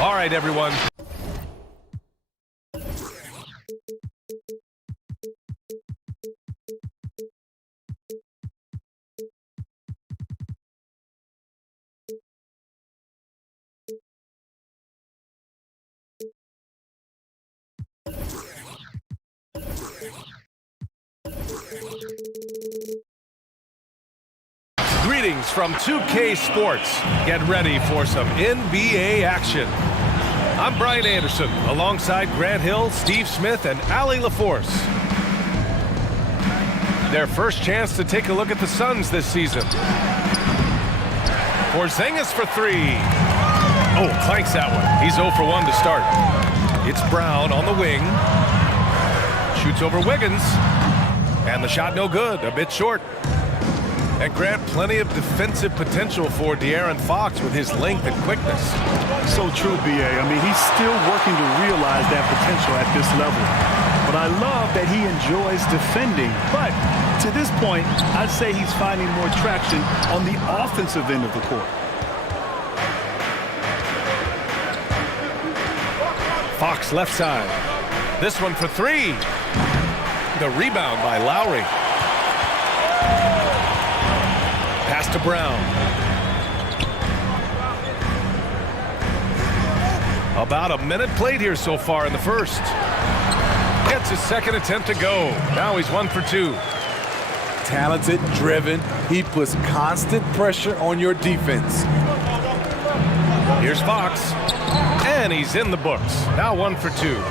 All right, everyone. Greetings from 2K Sports. Get ready for some NBA action. I'm Brian Anderson, alongside Grant Hill, Steve Smith, and Allie LaForce. Their first chance to take a look at the Suns this season. Porzingis for three. Oh, clanks that one. He's 0 for 1 to start. It's Brown on the wing. Shoots over Wiggins. And the shot no good, a bit short. And Grant, plenty of defensive potential for De'Aaron Fox with his length and quickness. So true, B.A. I mean, he's still working to realize that potential at this level. But I love that he enjoys defending. But to this point, I'd say he's finding more traction on the offensive end of the court. Fox left side. This one for three. The rebound by Lowry. Pass to Brown. About a minute played here so far in the first. Gets his second attempt to go. Now he's 1 for 2. Talented, driven. He puts constant pressure on your defense. Here's Fox. And he's in the books. Now 1 for 2.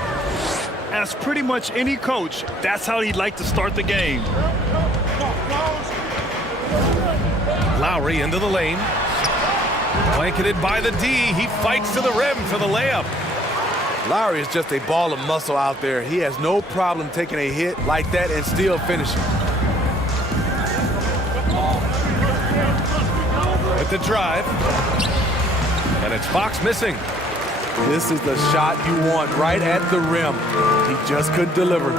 As pretty much any coach, that's how he'd like to start the game. Lowry into the lane. Blanketed by the D. He fights to the rim for the layup. Lowry is just a ball of muscle out there. He has no problem taking a hit like that and still finishing. With the drive. And it's Fox missing. This is the shot you want right at the rim. He just couldn't deliver.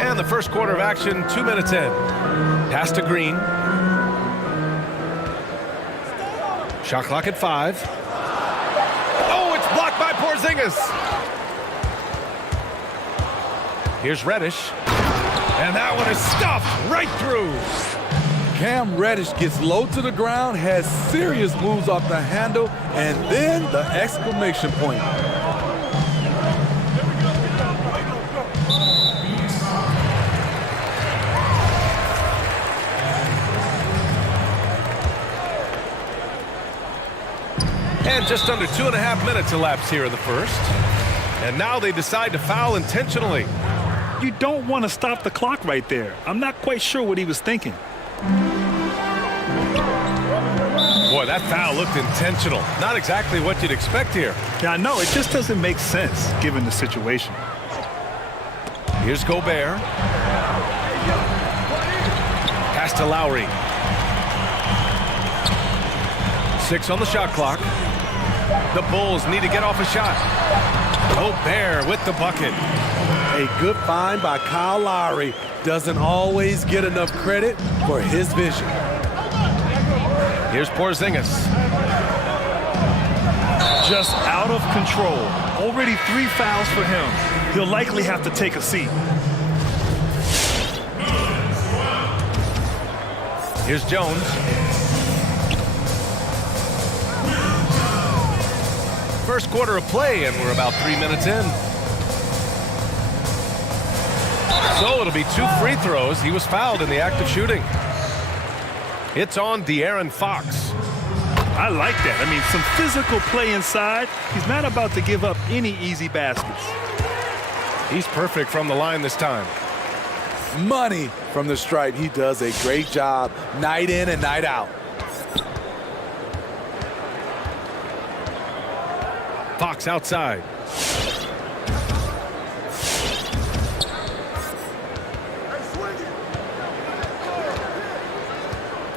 And the first quarter of action, 2 minutes in. Pass to Green. Shot clock at 5. Oh, it's blocked by Porzingis. Here's Reddish. And that one is stuffed right through. Cam Reddish gets low to the ground, has serious moves off the handle, and then the exclamation point. And just under 2.5 minutes elapsed here in the first. And now they decide to foul intentionally. You don't want to stop the clock right there. I'm not quite sure what he was thinking. Boy, that foul looked intentional. Not exactly what you'd expect here. Yeah, I know. It just doesn't make sense given the situation. Here's Gobert. Pass to Lowry. 6 on the shot clock. The Bulls need to get off a shot. Gobert with the bucket. A good find by Kyle Lowry. Doesn't always get enough credit for his vision. Here's Porzingis. Just out of control. Already 3 fouls for him. He'll likely have to take a seat. Here's Jones. First quarter of play, and we're about 3 minutes in. So it'll be 2 free throws. He was fouled in the act of shooting. It's on De'Aaron Fox. I like that. I mean, some physical play inside. He's not about to give up any easy baskets. He's perfect from the line this time. Money from the stripe. He does a great job night in and night out. Fox outside.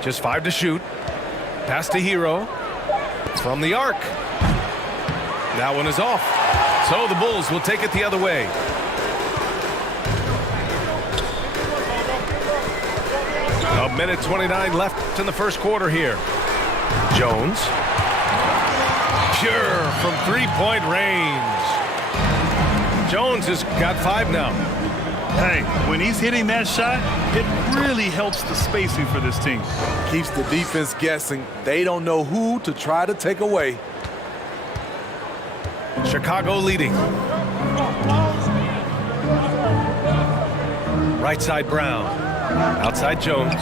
Just 5 to shoot. Pass to Hero. From the arc. That one is off. So the Bulls will take it the other way. A Minute 29 left in the first quarter here. Jones. Pure from three-point range. Jones has got 5 now. Hey, when he's hitting that shot, it really helps the spacing for this team. Keeps the defense guessing. They don't know who to try to take away. Chicago leading. Right side Brown. Outside Jones.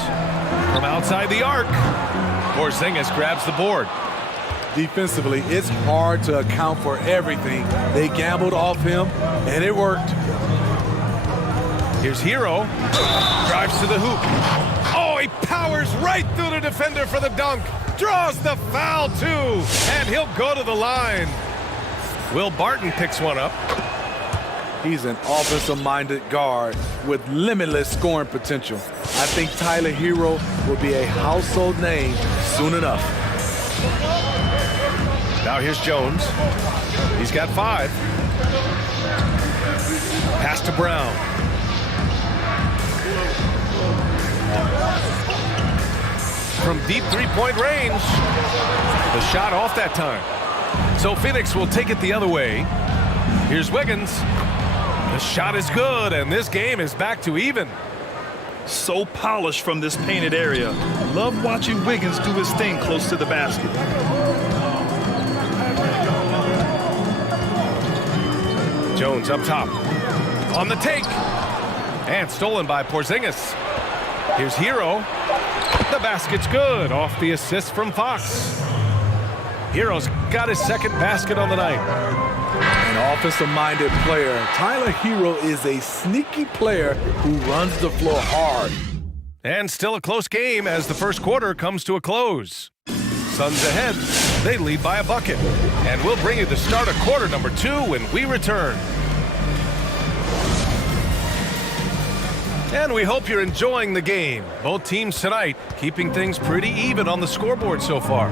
From outside the arc. Porzingis grabs the board. Defensively, it's hard to account for everything. They gambled off him, and it worked. Here's Hero. Drives to the hoop. Oh, he powers right through the defender for the dunk. Draws the foul, too. And he'll go to the line. Will Barton picks one up. He's an offensive-minded guard with limitless scoring potential. I think Tyler Hero will be a household name soon enough. Now here's Jones. He's got 5. Pass to Brown. From deep three-point range. The shot off that time. So Phoenix will take it the other way. Here's Wiggins. The shot is good, and this game is back to even. So polished from this painted area. Love watching Wiggins do his thing close to the basket. Jones up top. On the take. And stolen by Porzingis. Here's Hero. The basket's good off the assist from Fox. Hero's got his second basket on the night. An offensive-minded player. Tyler Hero is a sneaky player who runs the floor hard. And still a close game as the first quarter comes to a close. Suns ahead. They lead by a bucket. And we'll bring you the start of quarter number 2 when we return. And we hope you're enjoying the game. Both teams tonight keeping things pretty even on the scoreboard so far.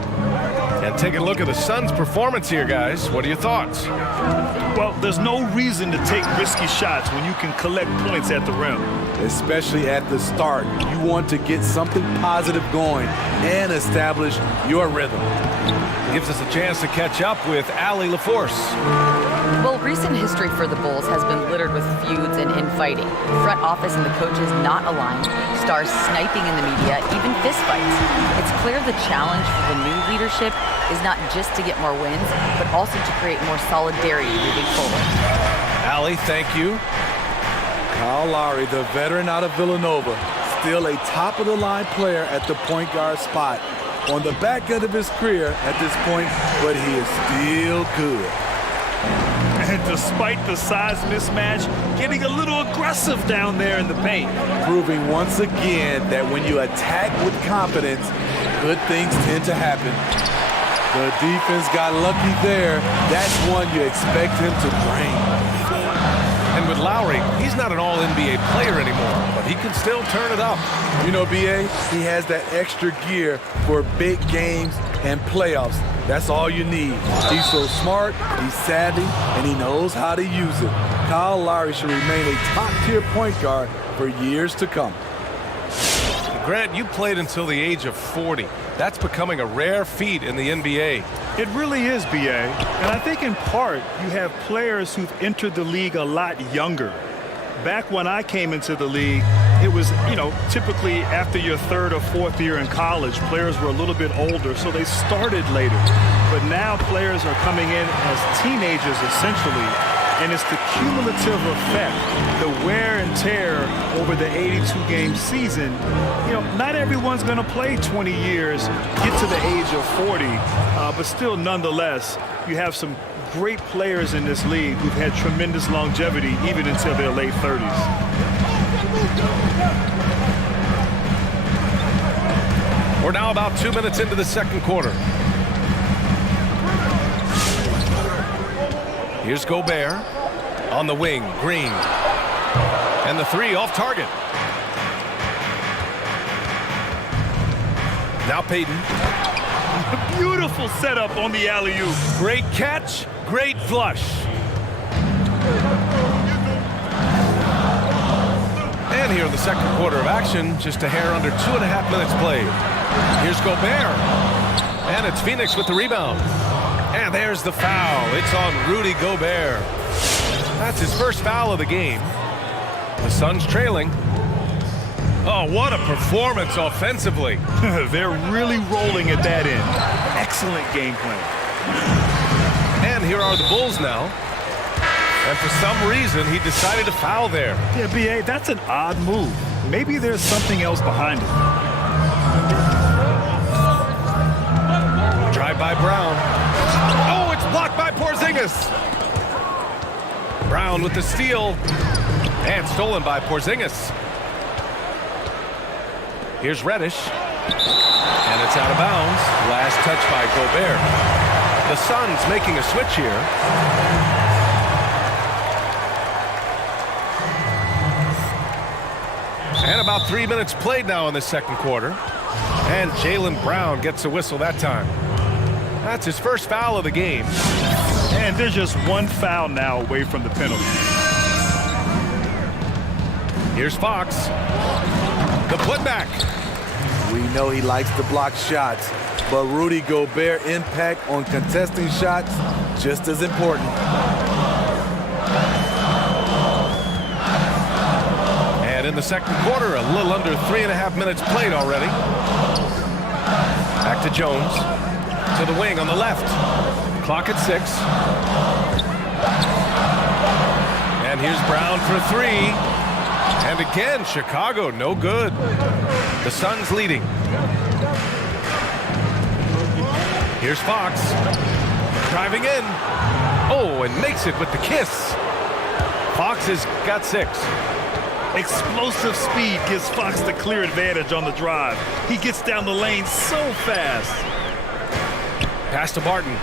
And take a look at the Suns' performance here, guys. What are your thoughts? Well, there's no reason to take risky shots when you can collect points at the rim. Especially at the start. You want to get something positive going and establish your rhythm. Gives us a chance to catch up with Allie LaForce. Well, recent history for the Bulls has been littered with feuds and infighting. The front office and the coaches not aligned, stars sniping in the media, even fistfights. It's clear the challenge for the new leadership is not just to get more wins, but also to create more solidarity moving forward. Allie, thank you. Kyle Lowry, the veteran out of Villanova, still a top-of-the-line player at the point guard spot. On the back end of his career at this point, but he is still good. And despite the size mismatch, getting a little aggressive down there in the paint. Proving once again that when you attack with confidence, good things tend to happen. The defense got lucky there. That's one you expect him to bring. And with Lowry, he's not an all-NBA player anymore, but he can still turn it up. You know, B.A., he has that extra gear for big games and playoffs. That's all you need. He's so smart, he's savvy, and he knows how to use it. Kyle Lowry should remain a top-tier point guard for years to come. Grant, you played until the age of 40. That's becoming a rare feat in the NBA. It really is, B.A. And I think in part you have players who've entered the league a lot younger. Back when I came into the league, it was, typically after your 3rd or 4th year in college, players were a little bit older, so they started later. But now players are coming in as teenagers, essentially, and it's the cumulative effect, the wear and tear over the 82-game season. Not everyone's going to play 20 years, get to the age of 40, but still, nonetheless, you have some great players in this league who've had tremendous longevity even until their late 30s. We're now about 2 minutes into the second quarter. Here's Gobert on the wing, Green. And the 3 off target. Now Payton. Beautiful setup on the alley-oop. Great catch, great flush. And here in the second quarter of action, just a hair under 2.5 minutes played. Here's Gobert. And it's Phoenix with the rebound. And there's the foul. It's on Rudy Gobert. That's his first foul of the game. The Suns trailing. Oh, what a performance offensively. They're really rolling at that end. Excellent game plan. And here are the Bulls now. And for some reason, he decided to foul there. Yeah, B.A., that's an odd move. Maybe there's something else behind it. Drive by Brown. Oh, it's blocked by Porzingis. Brown with the steal. And stolen by Porzingis. Here's Reddish. And it's out of bounds. Last touch by Gobert. The Suns making a switch here. And about 3 minutes played now in the second quarter. And Jaylen Brown gets a whistle that time. That's his first foul of the game. And there's just one foul now away from the penalty. Here's Fox. The putback. We know he likes to block shots, but Rudy Gobert's impact on contesting shots just as important. And in the second quarter, a little under 3.5 minutes played already. Back to Jones. To the wing on the left. Clock at 6. And here's Brown for 3. And again, Chicago, no good. The Suns leading. Here's Fox. Driving in. Oh, and makes it with the kiss. Fox has got 6. Explosive speed gives Fox the clear advantage on the drive. He gets down the lane so fast. Pass to Barton.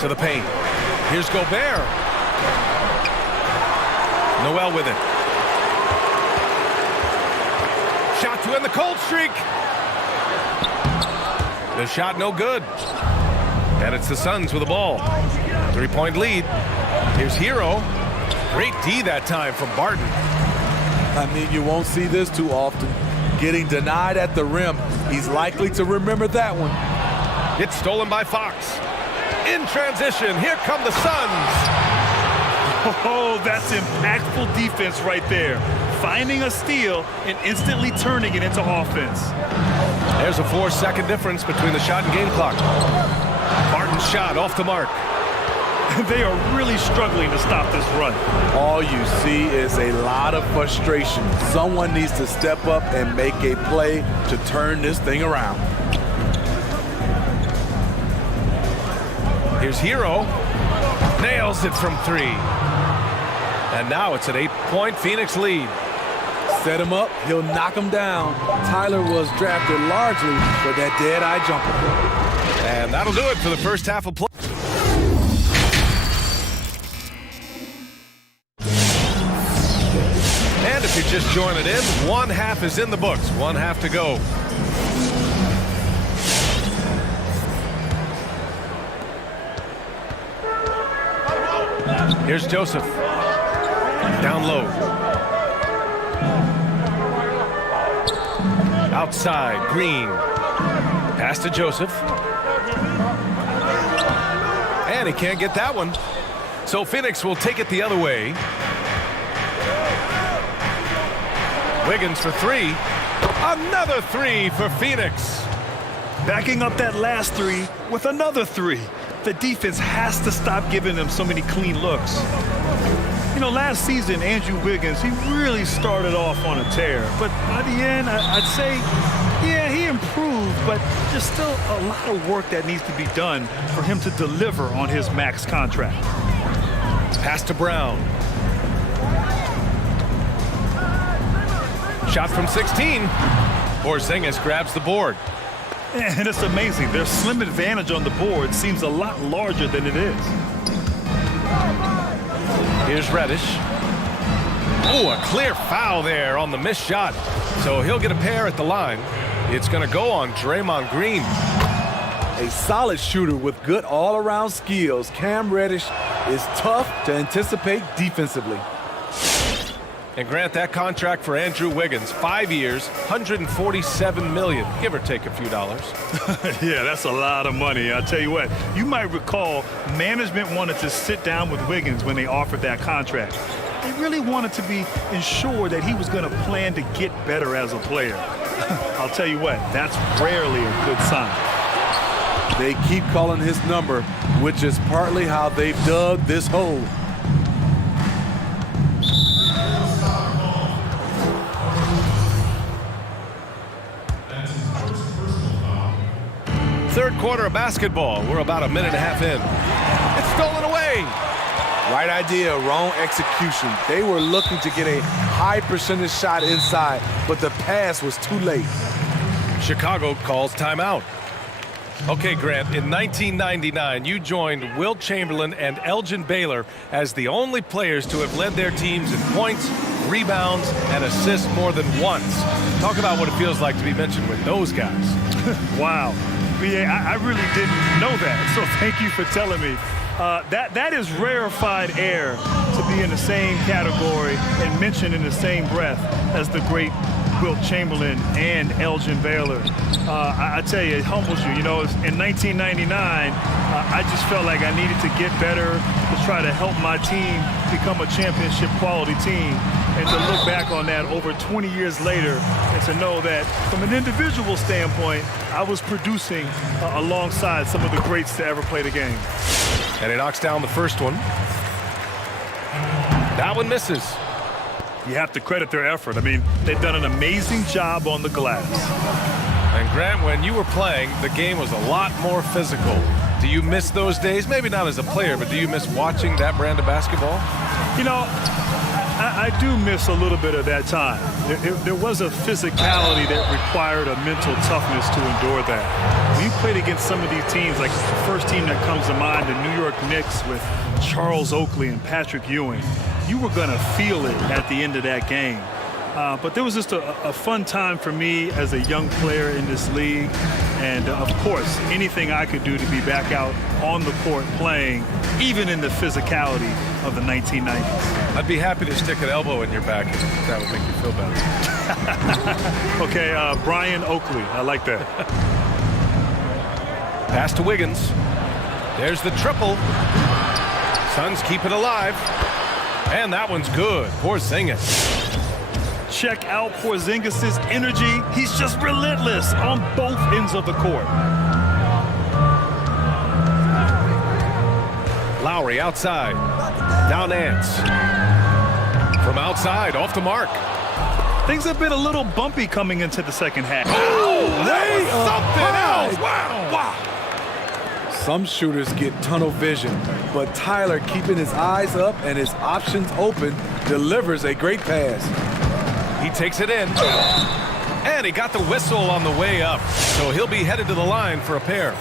To the paint. Here's Gobert. Noel with it. Shot to end the cold streak. The shot no good. And it's the Suns with the ball. 3-point lead. Here's Hero. Great D that time from Barton. I mean, you won't see this too often. Getting denied at the rim. He's likely to remember that one. It's stolen by Fox. In transition, here come the Suns. Oh, that's impactful defense right there. Finding a steal and instantly turning it into offense. There's a 4-second difference between the shot and game clock. Barton's shot off the mark. They are really struggling to stop this run. All you see is a lot of frustration. Someone needs to step up and make a play to turn this thing around. Here's Hero. Nails it from 3. And now it's an 8-point Phoenix lead. Set him up, he'll knock him down. Tyler was drafted largely for that dead-eye jumper. And that'll do it for the first half of play. And if you're just joining in, one half is in the books. One half to go. Here's Joseph. Down low. Outside, Green. Pass to Joseph. And he can't get that one. So Phoenix will take it the other way. Wiggins for 3. Another 3 for Phoenix. Backing up that last 3 with another 3. The defense has to stop giving them so many clean looks. You know, last season, Andrew Wiggins, he really started off on a tear. But by the end, I'd say, yeah, he improved, but there's still a lot of work that needs to be done for him to deliver on his max contract. Pass to Brown. Shot from 16. Porzingis grabs the board. And it's amazing. Their slim advantage on the board seems a lot larger than it is. Here's Reddish. Oh, a clear foul there on the missed shot. So he'll get a pair at the line. It's going to go on Draymond Green. A solid shooter with good all-around skills, Cam Reddish is tough to anticipate defensively. And Grant, that contract for Andrew Wiggins, 5 years, $147 million, give or take a few dollars. Yeah, that's a lot of money. I'll tell you what, you might recall management wanted to sit down with Wiggins when they offered that contract. They really wanted to be ensured that he was going to plan to get better as a player. I'll tell you what, that's rarely a good sign. They keep calling his number, which is partly how they've dug this hole. Third quarter of basketball. We're about a minute and a half in. It's stolen away. Right idea, wrong execution. They were looking to get a high percentage shot inside, but the pass was too late. Chicago calls timeout. Okay, Grant, in 1999, you joined Wilt Chamberlain and Elgin Baylor as the only players to have led their teams in points, rebounds, and assists more than once. Talk about what it feels like to be mentioned with those guys. Wow. BA, I really didn't know that, so thank you for telling me. That is rarefied air to be in the same category and mentioned in the same breath as the great Wilt Chamberlain and Elgin Baylor. I tell you, it humbles you. You know, in 1999, I just felt like I needed to get better to try to help my team become a championship quality team. And to look back on that over 20 years later and to know that from an individual standpoint, I was producing alongside some of the greats to ever play the game. And he knocks down the first one. That one misses. You have to credit their effort. I mean, they've done an amazing job on the glass. And Grant, when you were playing, the game was a lot more physical. Do you miss those days? Maybe not as a player, but do you miss watching that brand of basketball? You know, I do miss a little bit of that time. There was a physicality that required a mental toughness to endure that. When you played against some of these teams, like the first team that comes to mind, the New York Knicks with Charles Oakley and Patrick Ewing, you were going to feel it at the end of that game. But there was just a fun time for me as a young player in this league. And, of course, anything I could do to be back out on the court playing, even in the physicality of the 1990s. I'd be happy to stick an elbow in your back if that would make you feel better. Okay, Brian Oakley. I like that. Pass to Wiggins. There's the triple. Suns keep it alive. And that one's good. Porzingis. Check out Porzingis' energy. He's just relentless on both ends of the court. Lowry outside. Down Nance. From outside, off the mark. Things have been a little bumpy coming into the second half. Oh, that was something else. Wow. Some shooters get tunnel vision, but Tyler, keeping his eyes up and his options open, delivers a great pass. He takes it in. And he got the whistle on the way up. So he'll be headed to the line for a pair.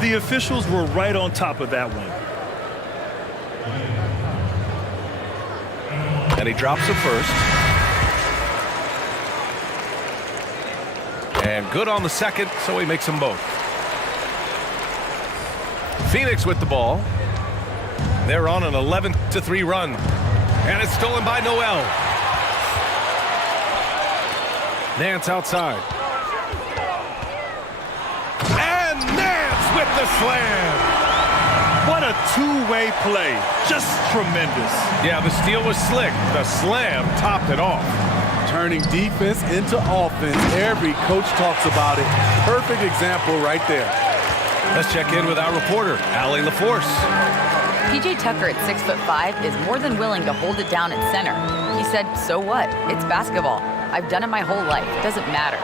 The officials were right on top of that one. And he drops it first. And good on the second, so he makes them both. Phoenix with the ball. They're on an 11-3 run. And it's stolen by Noel. Nance outside. And Nance with the slam. What a two-way play. Just tremendous. Yeah, the steal was slick. The slam topped it off. Turning defense into offense. Every coach talks about it. Perfect example right there. Let's check in with our reporter, Allie LaForce. PJ Tucker at 6'5" is more than willing to hold it down at center. He said, so what? It's basketball. I've done it my whole life. It doesn't matter.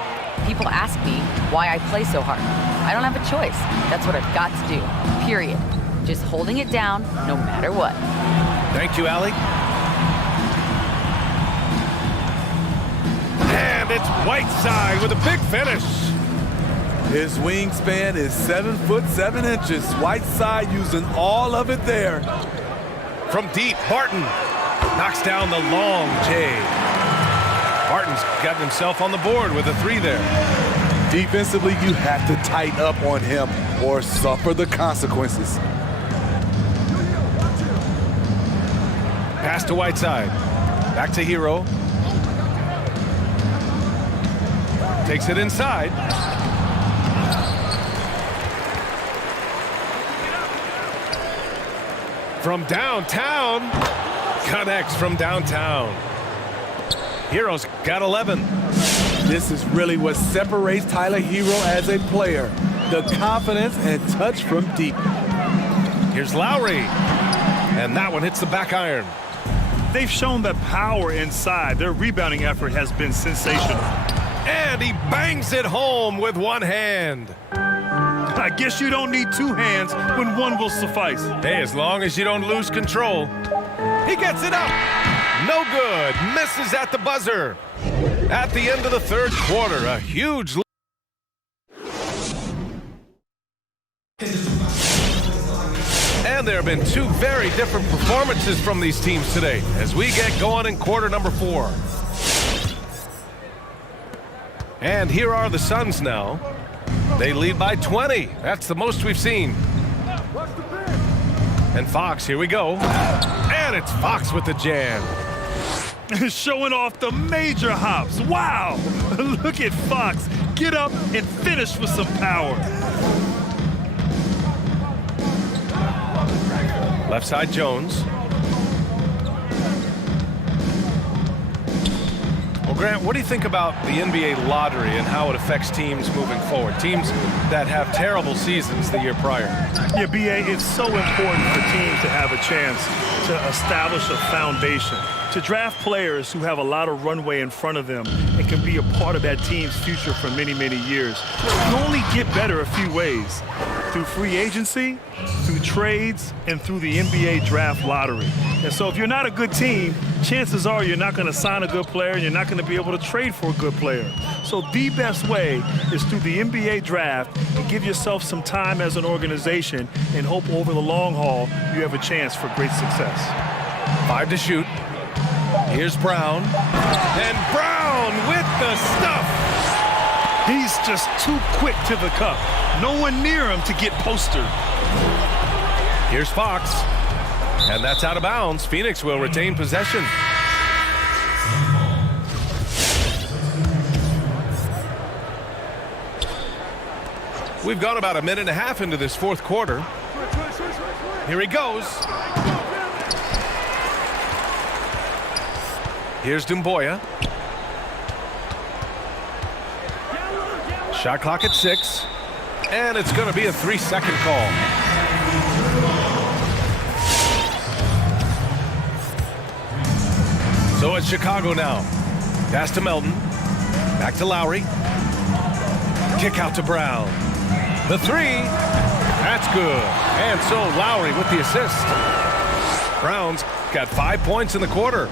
People ask me why I play so hard. I don't have a choice. That's what I've got to do, period. Just holding it down no matter what. Thank you, Allie. And it's Whiteside with a big finish. His wingspan is 7'7". Whiteside using all of it there. From deep, Barton knocks down the long J. Barton's gotten himself on the board with a three there. Defensively, you have to tighten up on him or suffer the consequences. Pass to Whiteside. Back to Hero. Takes it inside. From downtown. Connects from downtown. Hero's got 11. This is really what separates Tyler Hero as a player. The confidence and touch from deep. Here's Lowry. And that one hits the back iron. They've shown the power inside. Their rebounding effort has been sensational. And he bangs it home with one hand. I guess you don't need two hands when one will suffice. Hey, as long as you don't lose control. He gets it up. No good. Misses at the buzzer. At the end of the third quarter, a huge lead. And there have been two very different performances from these teams today as we get going in quarter number 4. And here are the Suns now. They lead by 20. That's the most we've seen. And Fox, here we go. And it's Fox with the jam. Showing off the major hops. Wow! Look at Fox. Get up and finish with some power. Left side Jones. Well, Grant, what do you think about the NBA lottery and how it affects teams moving forward? Teams that have terrible seasons the year prior. Yeah, B.A., it's so important for teams to have a chance to establish a foundation, to draft players who have a lot of runway in front of them and can be a part of that team's future for many, many years. You only get better a few ways: through free agency, through trades, and through the NBA draft lottery. And so if you're not a good team, chances are you're not going to sign a good player and you're not going to be able to trade for a good player. So the best way is through the NBA draft and give yourself some time as an organization and hope over the long haul you have a chance for great success. 5 to shoot. Here's Brown. And Brown with the stuff. He's just too quick to the cup. No one near him to get postered. Here's Fox. And that's out of bounds. Phoenix will retain possession. We've gone about a minute and a half into this fourth quarter. Here he goes. Here's Dumboya. Shot clock at 6. And it's going to be a 3-second call. So it's Chicago now. Pass to Melton. Back to Lowry. Kick out to Brown. The 3. That's good. And so Lowry with the assist. Brown's got 5 points in the quarter.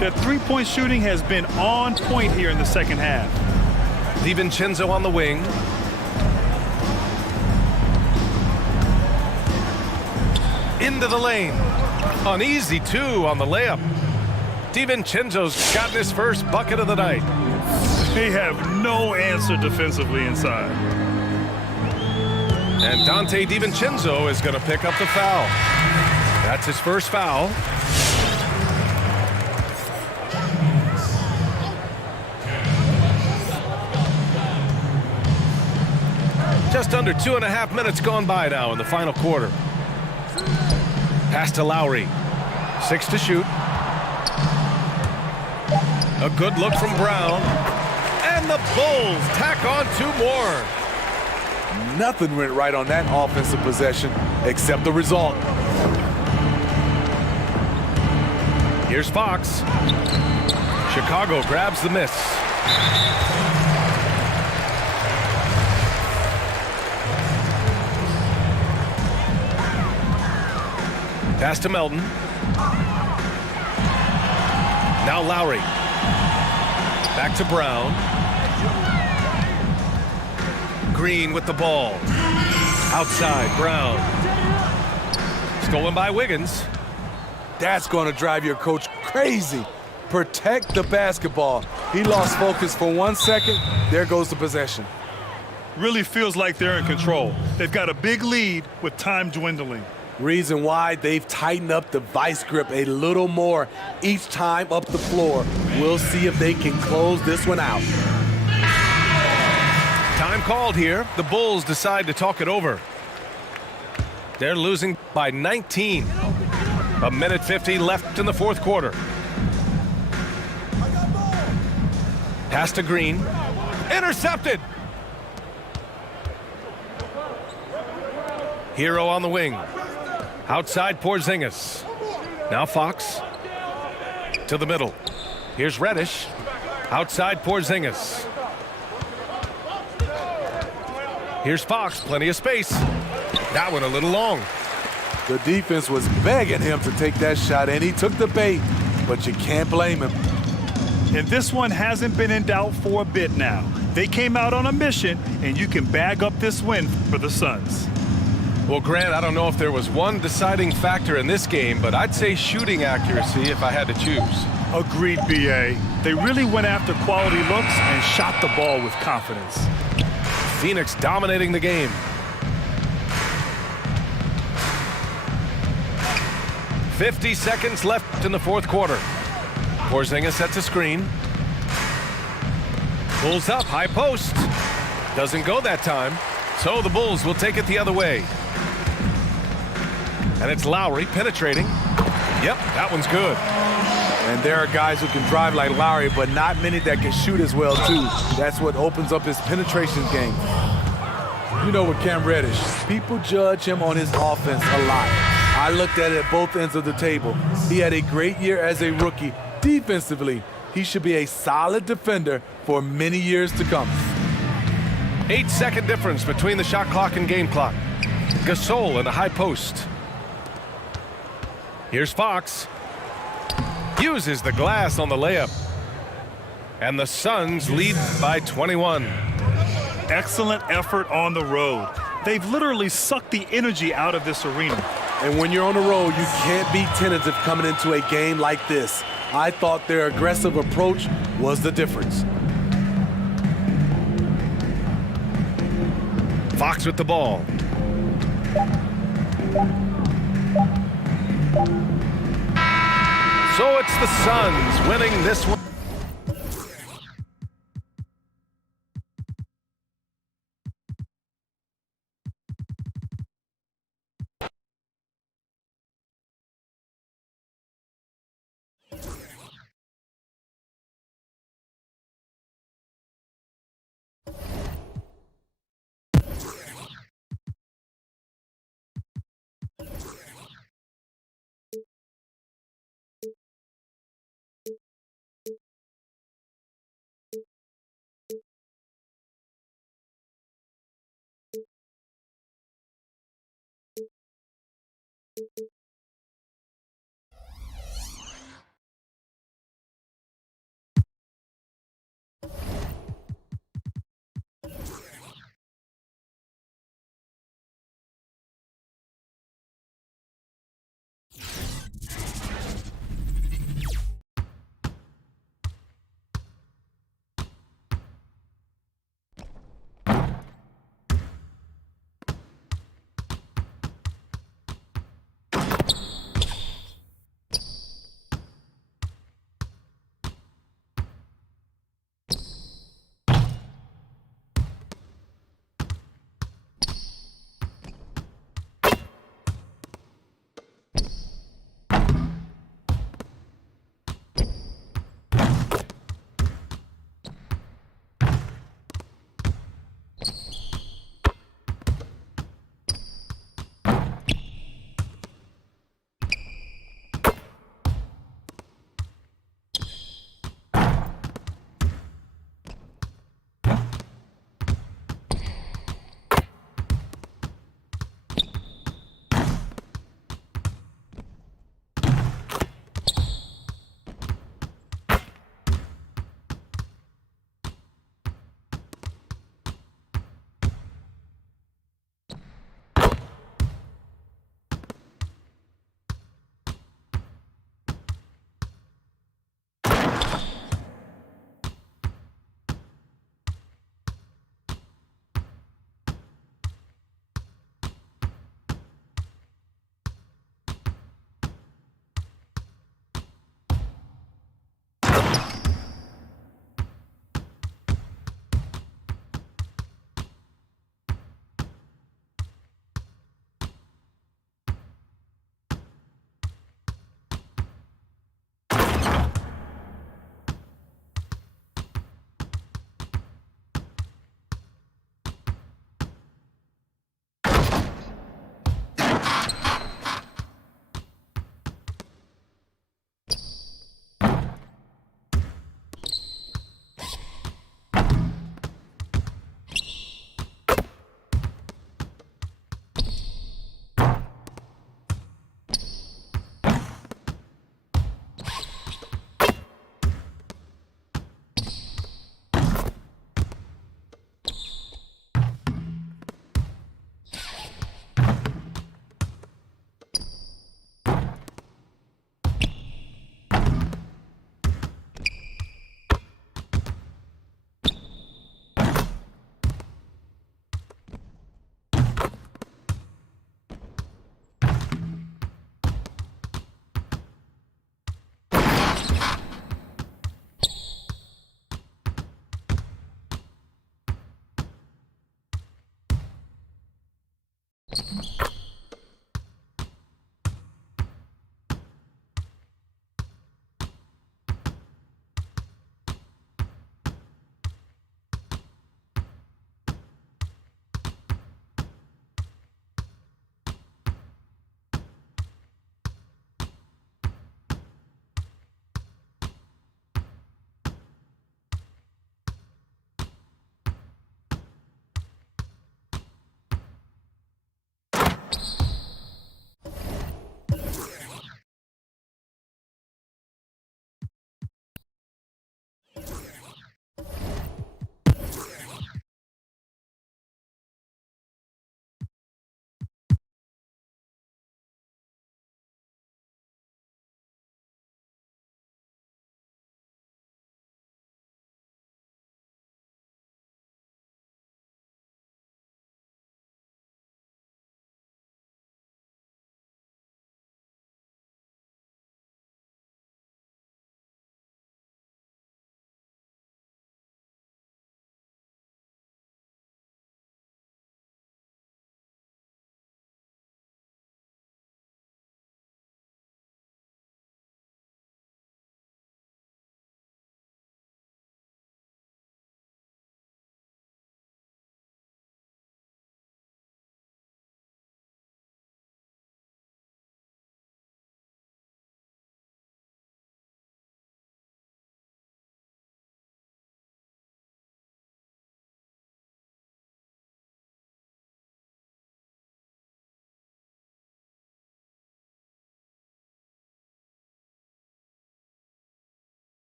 The three-point shooting has been on point here in the second half. DiVincenzo on the wing. Into the lane. An easy 2 on the layup. DiVincenzo's gotten his first bucket of the night. They have no answer defensively inside. And Dante DiVincenzo is going to pick up the foul. That's his first foul. Just under 2.5 minutes gone by now in the final quarter. Pass to Lowry. 6 to shoot. A good look from Brown. And the Bulls tack on 2 more. Nothing went right on that offensive possession except the result. Here's Fox. Chicago grabs the miss. Pass to Melton. Now Lowry. Back to Brown. Green with the ball. Outside, Brown. Stolen by Wiggins. That's going to drive your coach crazy. Protect the basketball. He lost focus for 1 second. There goes the possession. really feels like they're in control. They've got a big lead with time dwindling. Reason why they've tightened up the vice grip a little more each time up the floor. We'll see if they can close this one out. Time called here. The Bulls decide to talk it over. They're losing by 19. A minute 50 left in the fourth quarter. Pass to Green. Intercepted. Hero on the wing. Outside Porzingis. Now Fox. To the middle. Here's Reddish. Outside Porzingis. Here's Fox. Plenty of space. That one a little long. The defense was begging him to take that shot, and he took the bait, but you can't blame him. And this one hasn't been in doubt for a bit now. They came out on a mission, and you can bag up this win for the Suns. Well, Grant, I don't know if there was one deciding factor in this game, but I'd say shooting accuracy if I had to choose. Agreed, B.A. They really went after quality looks and shot the ball with confidence. Phoenix dominating the game. "50 seconds left in the fourth quarter. Porzingis sets a screen. Pulls up, high post. Doesn't go that time. So the Bulls will take it the other way. And it's Lowry penetrating. Yep, that one's good. And there are guys who can drive like Lowry, but not many that can shoot as well, too. That's what opens up his penetration game. You know, with Cam Reddish, people judge him on his offense a lot. I looked at it at both ends of the table. He had a great year as a rookie. Defensively, he should be a solid defender for many years to come. 8-second difference between the shot clock and game clock. Gasol in the high post. Here's Fox. Uses the glass on the layup. And the Suns lead by 21. Excellent effort on the road. They've literally sucked the energy out of this arena. And when you're on the road, you can't be tentative coming into a game like this. I thought their aggressive approach was the difference. Fox with the ball. So it's the Suns winning this one.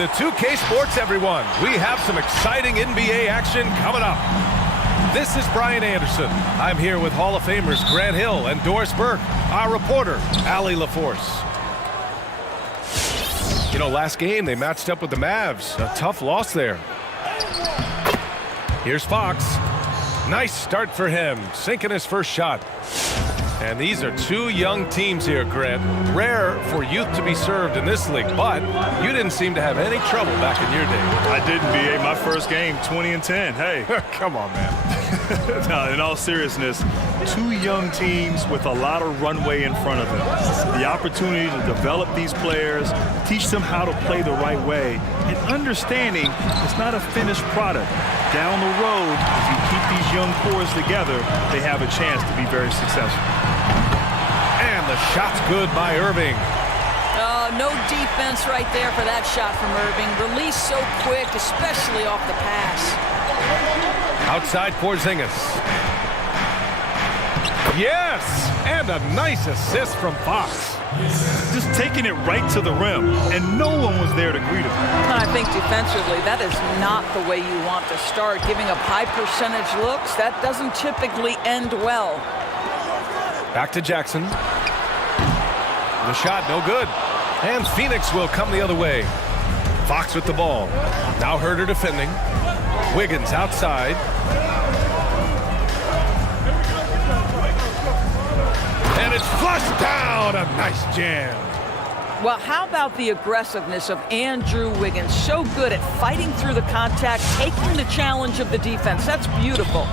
to 2K Sports, everyone. We have some exciting NBA action coming up. This is Brian Anderson. I'm here with Hall of Famers Grant Hill and Doris Burke, our reporter, Allie LaForce. You know, last game they matched up with the Mavs. A tough loss there. Here's Fox. Nice start for him, sinking his first shot. And these are two young teams here, Grant. Rare for youth to be served in this league, but you didn't seem to have any trouble back in your day. I didn't, B.A. My first game, 20-10. Hey. Come on, man. No, in all seriousness, two young teams with a lot of runway in front of them. The opportunity to develop these players, teach them how to play the right way, and understanding it's not a finished product. Down the road, if you keep these young cores together, they have a chance to be very successful. And the shot's good by Irving. No defense right there for that shot from Irving. Release so quick, especially off the pass. Outside Porzingis. Yes! And a nice assist from Fox. Just taking it right to the rim, and no one was there to greet him. I think defensively, that is not the way you want to start. Giving up high percentage looks, that doesn't typically end well. Back to Jackson. The shot, no good. And Phoenix will come the other way. Fox with the ball. Now Herter defending. Wiggins outside. And it's flushed down. A nice jam. Well, how about the aggressiveness of Andrew Wiggins? So good at fighting through the contact, taking the challenge of the defense. That's beautiful.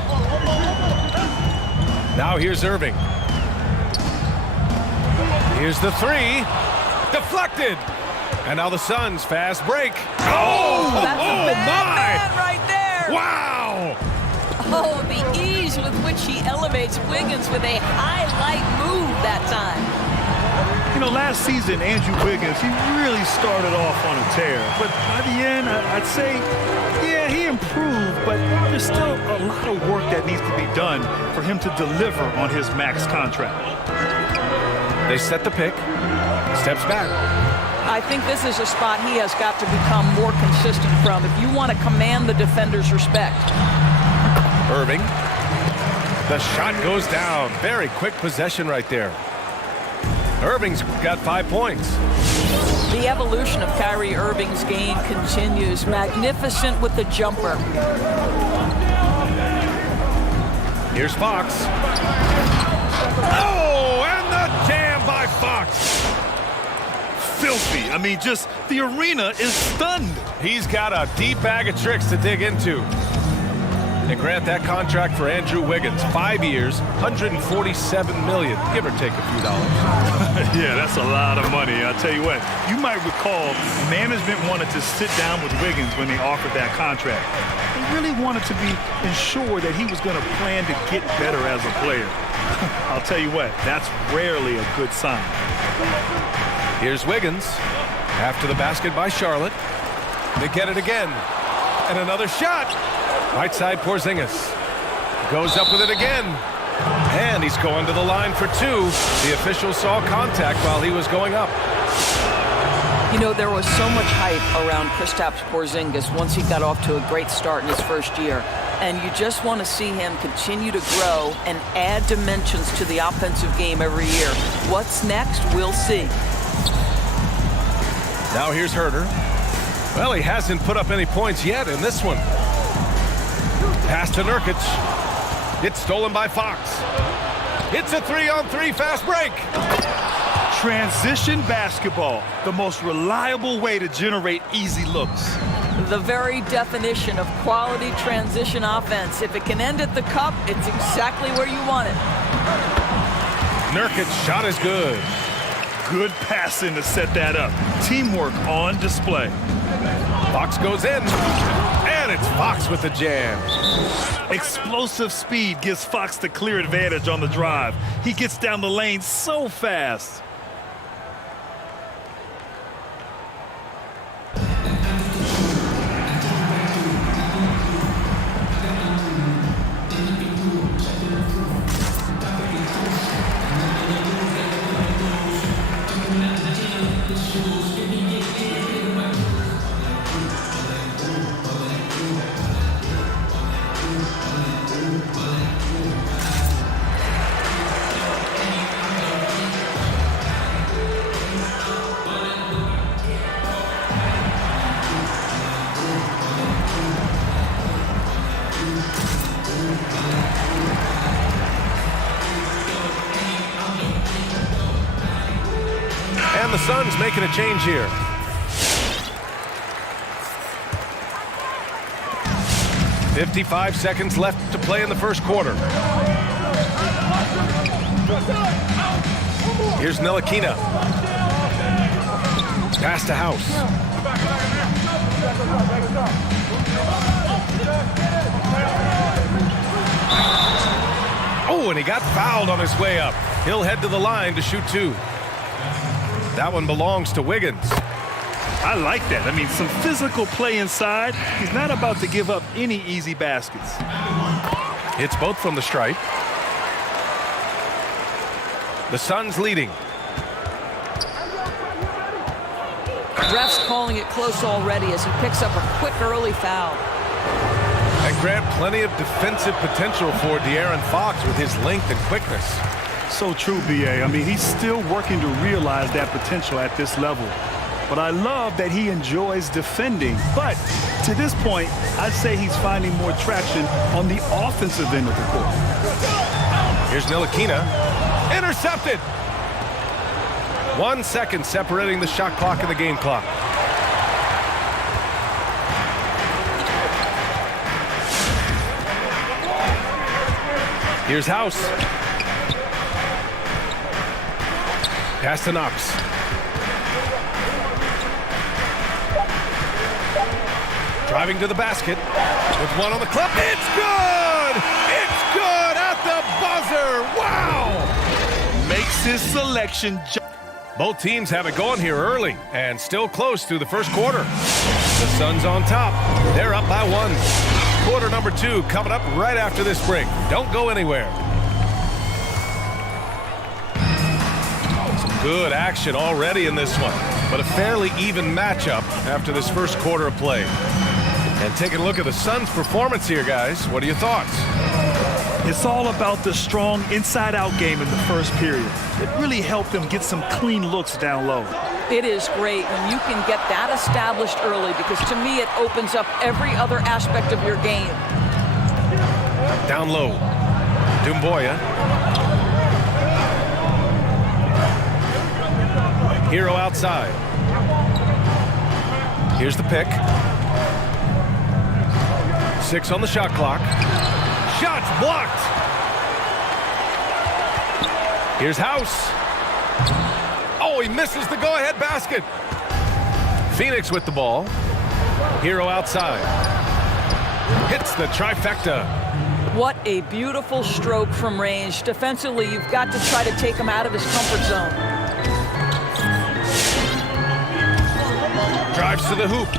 Now here's Irving. Here's the three. Deflected. And now the Suns fast break. Oh, That's a bad man right there. Wow. Oh, the ease with which he elevates Wiggins with a highlight move that time. You know, last season, Andrew Wiggins, he really started off on a tear. But by the end, I'd say, yeah, he improved, but there's still a lot of work that needs to be done for him to deliver on his max contract. They set the pick. Steps back. I think this is a spot he has got to become more consistent from if you want to command the defender's respect. Irving. The shot goes down. Very quick possession right there. Irving's got 5 points. The evolution of Kyrie Irving's game continues. Magnificent with the jumper. Here's Fox. Oh, and the jam by Fox. Filthy. I mean, just the arena is stunned. He's got a deep bag of tricks to dig into. And Grant, that contract for Andrew Wiggins, 5 years, $147 million, give or take a few dollars. Yeah, that's a lot of money. I'll tell you what, you might recall management wanted to sit down with Wiggins when they offered that contract. They really wanted to be ensured that he was going to plan to get better as a player. I'll tell you what, that's rarely a good sign. Here's Wiggins after the basket by Charlotte. They get it again. And another shot. Right side Porzingis. Goes up with it again. And he's going to the line for two. The official saw contact while he was going up. You know, there was so much hype around Kristaps Porzingis once he got off to a great start in his first year. And you just want to see him continue to grow and add dimensions to the offensive game every year. What's next? We'll see. Now here's Herter. Well, he hasn't put up any points yet in this one. Pass to Nurkic. It's stolen by Fox. It's a 3-on-3 fast break. Transition basketball, the most reliable way to generate easy looks. The very definition of quality transition offense. If it can end at the cup, it's exactly where you want it. Nurkic's shot is good. Good passing to set that up. Teamwork on display. Fox goes in. And it's Fox with the jam. Explosive speed gives Fox the clear advantage on the drive. He gets down the lane so fast. making a change here. "55 seconds left to play in the first quarter. Here's Ntilikina. Pass to House. Oh, and he got fouled on his way up. He'll head to the line to shoot two. That one belongs to Wiggins. I like that. I mean, some physical play inside. He's not about to give up any easy baskets. Hits both from the stripe. The Suns leading. Ref's calling it close already as he picks up a quick early foul. And Grant, plenty of defensive potential for De'Aaron Fox with his length and quickness. So true, B.A. I mean, he's still working to realize that potential at this level. But I love that he enjoys defending. But to this point, I'd say he's finding more traction on the offensive end of the court. Here's Ntilikina. Intercepted. 1 second separating the shot clock and the game clock. Here's House. Pass to Knox. Driving to the basket with one on the clip. It's good! It's good at the buzzer! Wow! Makes his selection. Both teams have it going here early and still close through the first quarter. The Suns on top. They're up by one. Quarter number 2 coming up right after this break. Don't go anywhere. Some good action already in this one, but a fairly even matchup after this first quarter of play. And taking a look at the Suns' performance here, guys. What are your thoughts? It's all about the strong inside-out game in the first period. It really helped them get some clean looks down low. It is great when you can get that established early because to me it opens up every other aspect of your game. Down low. Doumbouya. Hero outside. Here's the pick. 6 on the shot clock. Shots blocked. Here's House. Oh, he misses the go-ahead basket. Phoenix with the ball. Hero outside. Hits the trifecta. What a beautiful stroke from range. Defensively, you've got to try to take him out of his comfort zone. Drives to the hoop.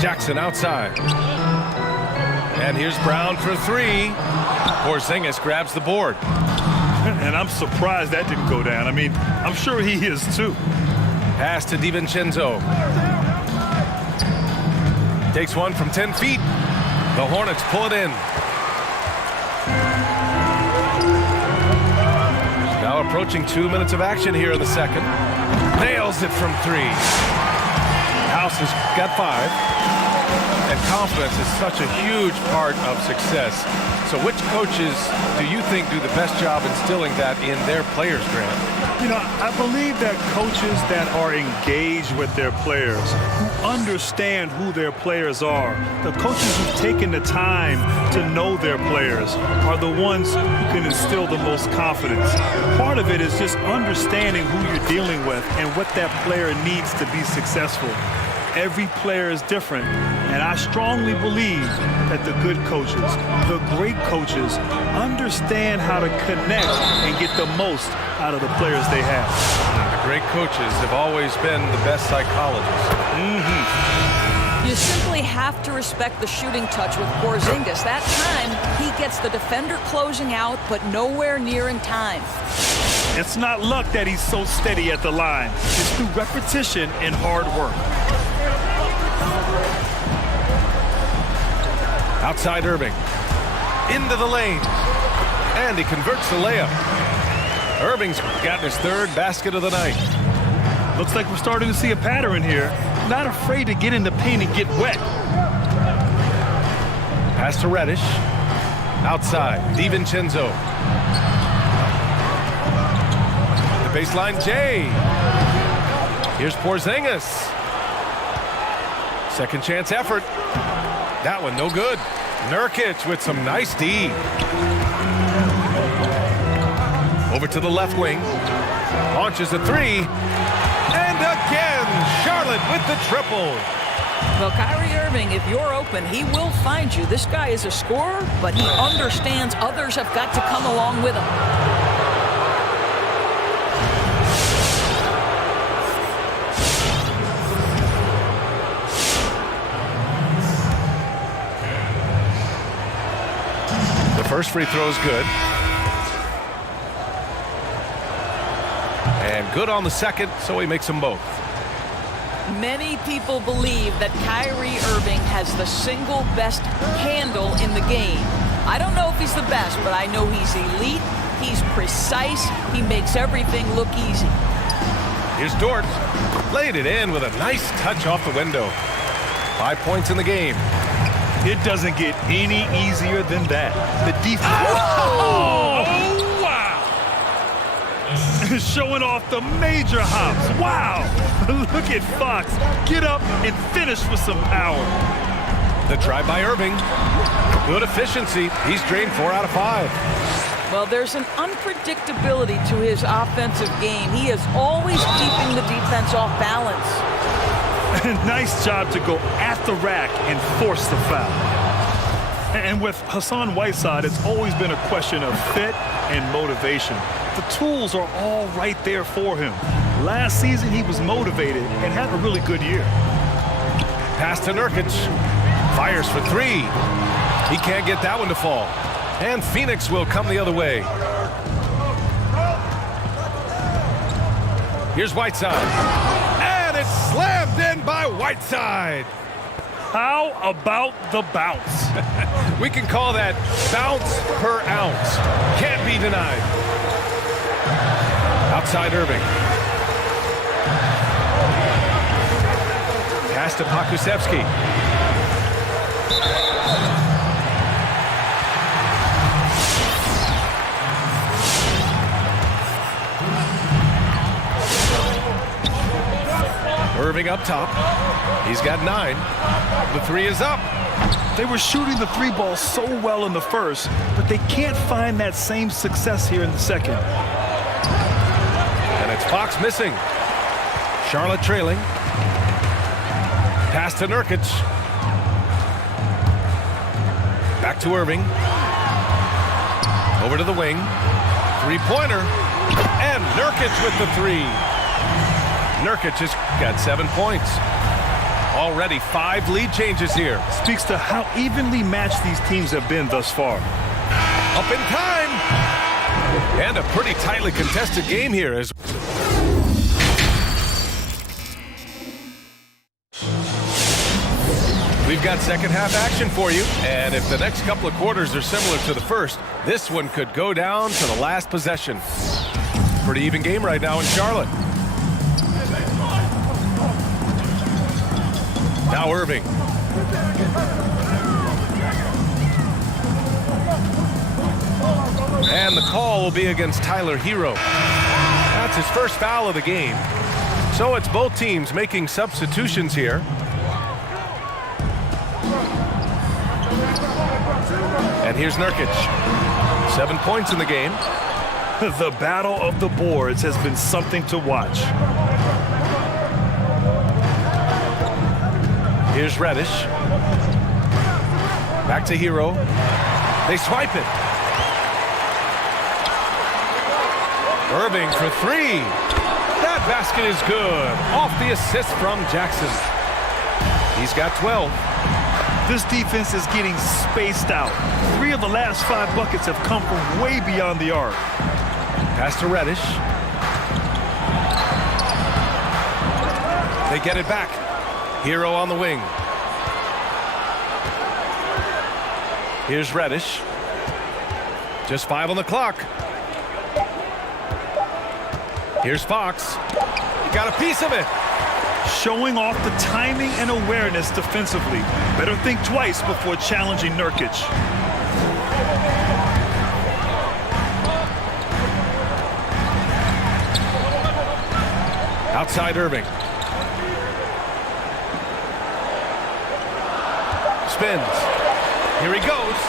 Jackson outside. And here's Brown for 3. Porzingis grabs the board. And I'm surprised that didn't go down. I mean, I'm sure he is too. Pass to DiVincenzo. Takes one from 10 feet. The Hornets pull it in. Now approaching 2 minutes of action here in the second. Nails it from 3. House has got 5. And confidence is such a huge part of success. So which coaches do you think do the best job instilling that in their players, Grant? You know, I believe that coaches that are engaged with their players, who understand who their players are, the coaches who've taken the time to know their players are the ones who can instill the most confidence. Part of it is just understanding who you're dealing with and what that player needs to be successful. Every player is different, and I strongly believe that the good coaches, the great coaches, understand how to connect and get the most out of the players they have. The great coaches have always been the best psychologists. You simply have to respect the shooting touch with Porzingis. That time, he gets the defender closing out, but nowhere near in time. It's not luck that he's so steady at the line. It's through repetition and hard work. Outside Irving. Into the lane. And he converts the layup. Irving's gotten his 3rd basket of the night. Looks like we're starting to see a pattern here. Not afraid to get in the paint and get wet. Pass to Reddish. Outside. DiVincenzo. Baseline J. Here's Porzingis. Second chance effort. That one no good. Nurkic with some nice D. Over to the left wing. Launches a three. And again, Charlotte with the triple. Well, Kyrie Irving, if you're open, he will find you. This guy is a scorer, but he understands others have got to come along with him. The first free throw is good. And good on the second, so he makes them both. Many people believe that Kyrie Irving has the single best handle in the game. I don't know if he's the best, but I know he's elite, he's precise, he makes everything look easy. Here's Dort. Laid it in with a nice touch off the window. 5 points in the game. It doesn't get any easier than that. The defense. Oh, wow! Showing off the major hops. Wow! Look at Fox. Get up and finish with some power. The try by Irving. Good efficiency. He's drained 4 out of 5. Well, there's an unpredictability to his offensive game. He is always keeping the defense off balance. Nice job to go at the rack and force the foul. And with Hassan Whiteside, it's always been a question of fit and motivation. The tools are all right there for him. Last season, he was motivated and had a really good year. Pass to Nurkic. Fires for 3. He can't get that one to fall. And Phoenix will come the other way. Here's Whiteside. And it's slammed in by Whiteside. How about the bounce? We can call that bounce per ounce. Can't be denied. Outside Irving. Pass to Pokusevski. Irving up top. He's got 9. The 3 is up. They were shooting the 3 ball so well in the first, but they can't find that same success here in the second. And it's Fox missing. Charlotte trailing. Pass to Nurkic. Back to Irving. Over to the wing. 3-pointer. And Nurkic with the 3. Nurkic has got 7 points. Already 5 lead changes here. Speaks to how evenly matched these teams have been thus far. Up in time. And a pretty tightly contested game here as we've got second half action for you. And if the next couple of quarters are similar to the first, this one could go down to the last possession. Pretty even game right now in Charlotte. Now Irving. And the call will be against Tyler Hero. That's his first foul of the game. So it's both teams making substitutions here. And here's Nurkic. 7 points in the game. The battle of the boards has been something to watch. Here's Reddish. Back to Hero. They swipe it. Irving for 3. That basket is good. Off the assist from Jackson. He's got 12. This defense is getting spaced out. 3 of the last 5 buckets have come from way beyond the arc. Pass to Reddish. They get it back. Hero on the wing. Here's Reddish. Just 5 on the clock. Here's Fox. He got a piece of it. Showing off the timing and awareness defensively. Better think twice before challenging Nurkic. Outside Irving. Spins. Here he goes.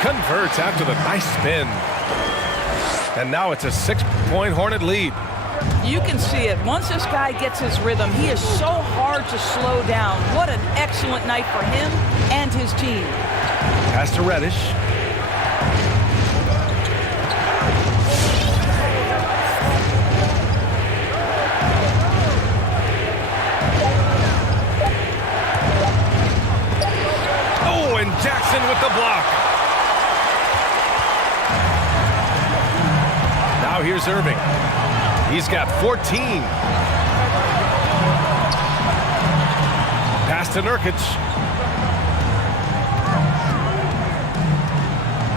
Converts after the nice spin. And now it's a 6-point Hornet lead. You can see it. Once this guy gets his rhythm, he is so hard to slow down. What an excellent night for him and his team. Pass to Reddish. Oh, and Jackson with the block. Now here's Irving. He's got 14. Pass to Nurkic.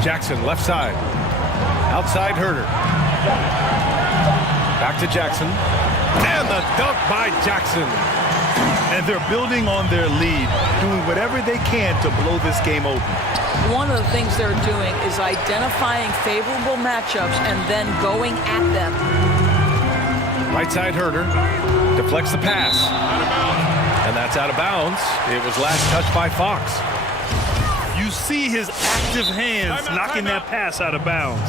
Jackson left side. Outside Herter. Back to Jackson. And the dunk by Jackson. And they're building on their lead, doing whatever they can to blow this game open. One of the things they're doing is identifying favorable matchups and then going at them. Right side Herter. Deflects the pass. And that's out of bounds. It was last touched by Fox. You see his active hands knocking that pass out of bounds.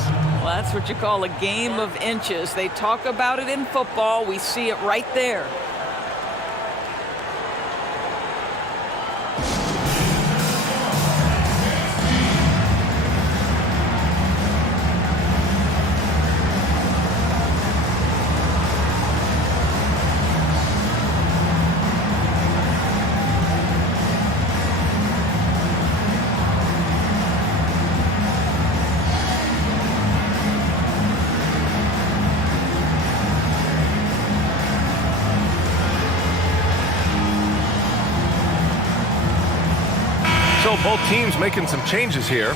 Well, that's what you call a game of inches. They talk about it in football. We see it right there. So both teams making some changes here.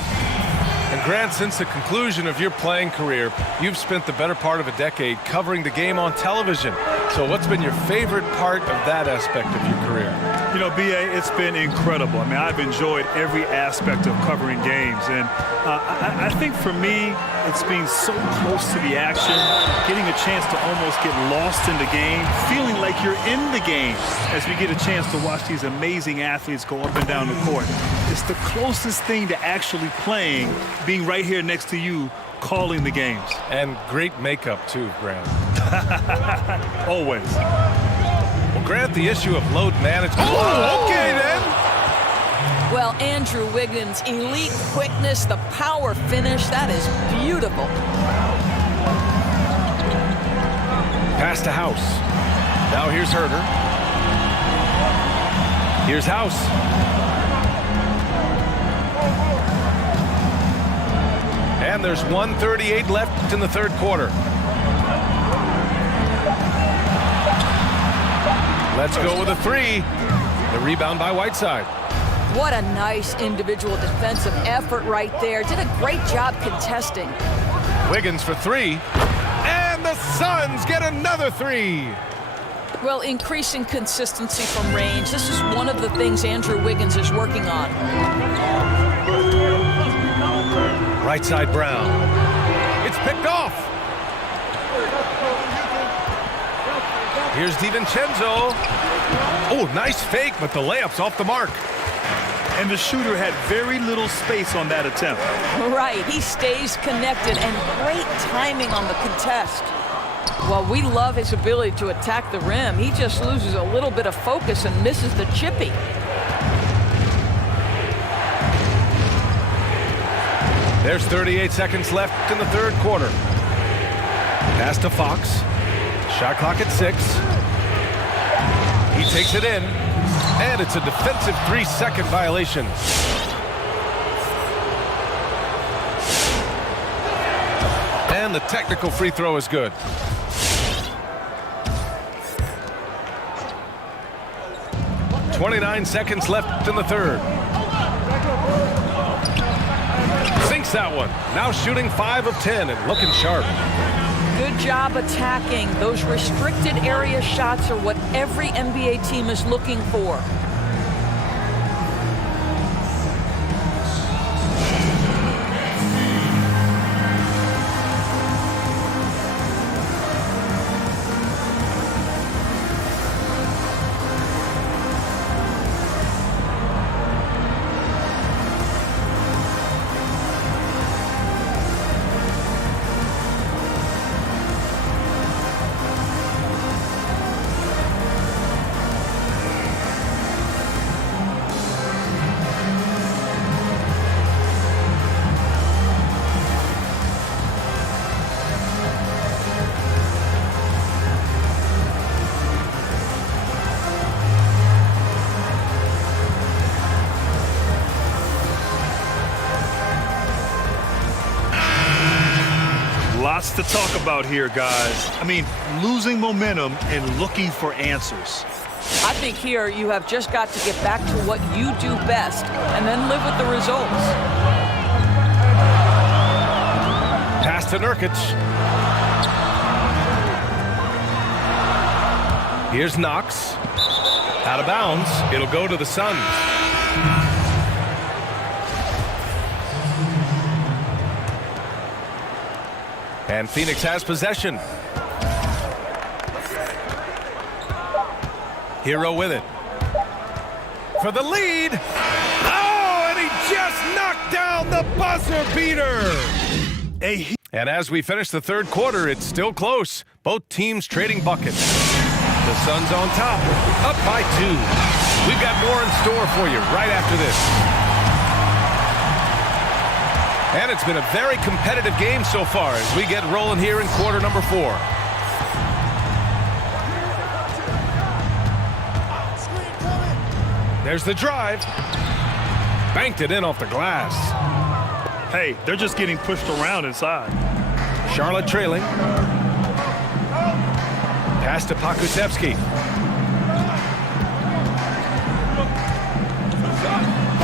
And Grant, since the conclusion of your playing career, you've spent the better part of a decade covering the game on television. So what's been your favorite part of that aspect of your career? You know, B.A., it's been incredible. I mean, I've enjoyed every aspect of covering games. And I think for me, it's being so close to the action, getting a chance to almost get lost in the game, feeling like you're in the game as we get a chance to watch these amazing athletes go up and down the court. It's the closest thing to actually playing, being right here next to you, calling the games. And great makeup, too, Grant. Always. Well, Grant, the issue of load management. Oh, okay, then. Well, Andrew Wiggins, elite quickness, the power finish, that is beautiful. Pass to House. Now here's Herter. Here's House. And there's 1:38 left in the third quarter. Let's go with a three. The rebound by Whiteside. What a nice individual defensive effort right there. Did a great job contesting. Wiggins for three. And the Suns get another three. Well, increasing consistency from range. This is one of the things Andrew Wiggins is working on. Right side Brown. It's picked off. Here's DiVincenzo. Oh, nice fake, but the layup's off the mark. And the shooter had very little space on that attempt. Right, he stays connected and great timing on the contest. Well, we love his ability to attack the rim. He just loses a little bit of focus and misses the chippy. There's 38 seconds left in the third quarter. Pass to Fox. Shot clock at 6. He takes it in. And it's a defensive 3-second violation. And the technical free throw is good. .29 seconds left in the third. Sinks that one. Now shooting 5 of 10 and looking sharp. Good job attacking. Those restricted area shots are what every NBA team is looking for. to talk about here, guys. I mean, losing momentum and looking for answers. I think here you have just got to get back to what you do best and then live with the results. Pass to Nurkic. Here's Knox. Out of bounds. It'll go to the Suns. And Phoenix has possession. Hero with it. For the lead. Oh, and he just knocked down the buzzer beater. And as we finish the third quarter, it's still close. Both teams trading buckets. The Suns on top, up by 2. We've got more in store for you right after this. And it's been a very competitive game so far as we get rolling here in quarter number 4. There's the drive. Banked it in off the glass. Hey, they're just getting pushed around inside. Charlotte trailing. Pass to Pokusevski.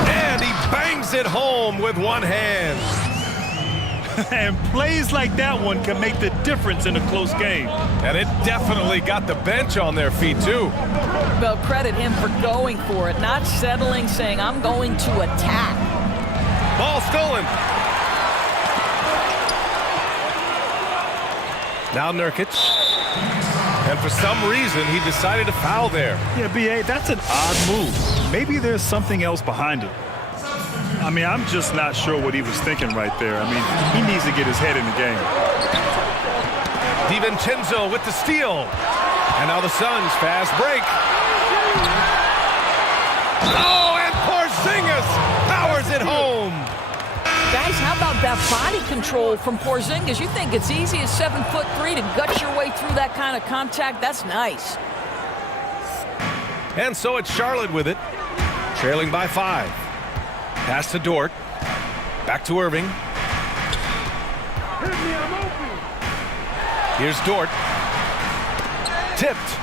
And he bangs it home with one hand. And plays like that one can make the difference in a close game. And it definitely got the bench on their feet, too. Well, credit him for going for it, not settling, saying, I'm going to attack. Ball stolen. Now Nurkic. And for some reason, he decided to foul there. Yeah, B.A., that's an odd move. Maybe there's something else behind it. I mean, I'm just not sure what he was thinking right there. I mean, he needs to get his head in the game. DiVincenzo with the steal. And now the Suns fast break. Oh, and Porzingis powers it home. Guys, how about that body control from Porzingis? You think it's easy as 7'3" to gut your way through that kind of contact? That's nice. And so it's Charlotte with it, trailing by 5. Pass to Dort. Back to Irving. Here's Dort. Tipped.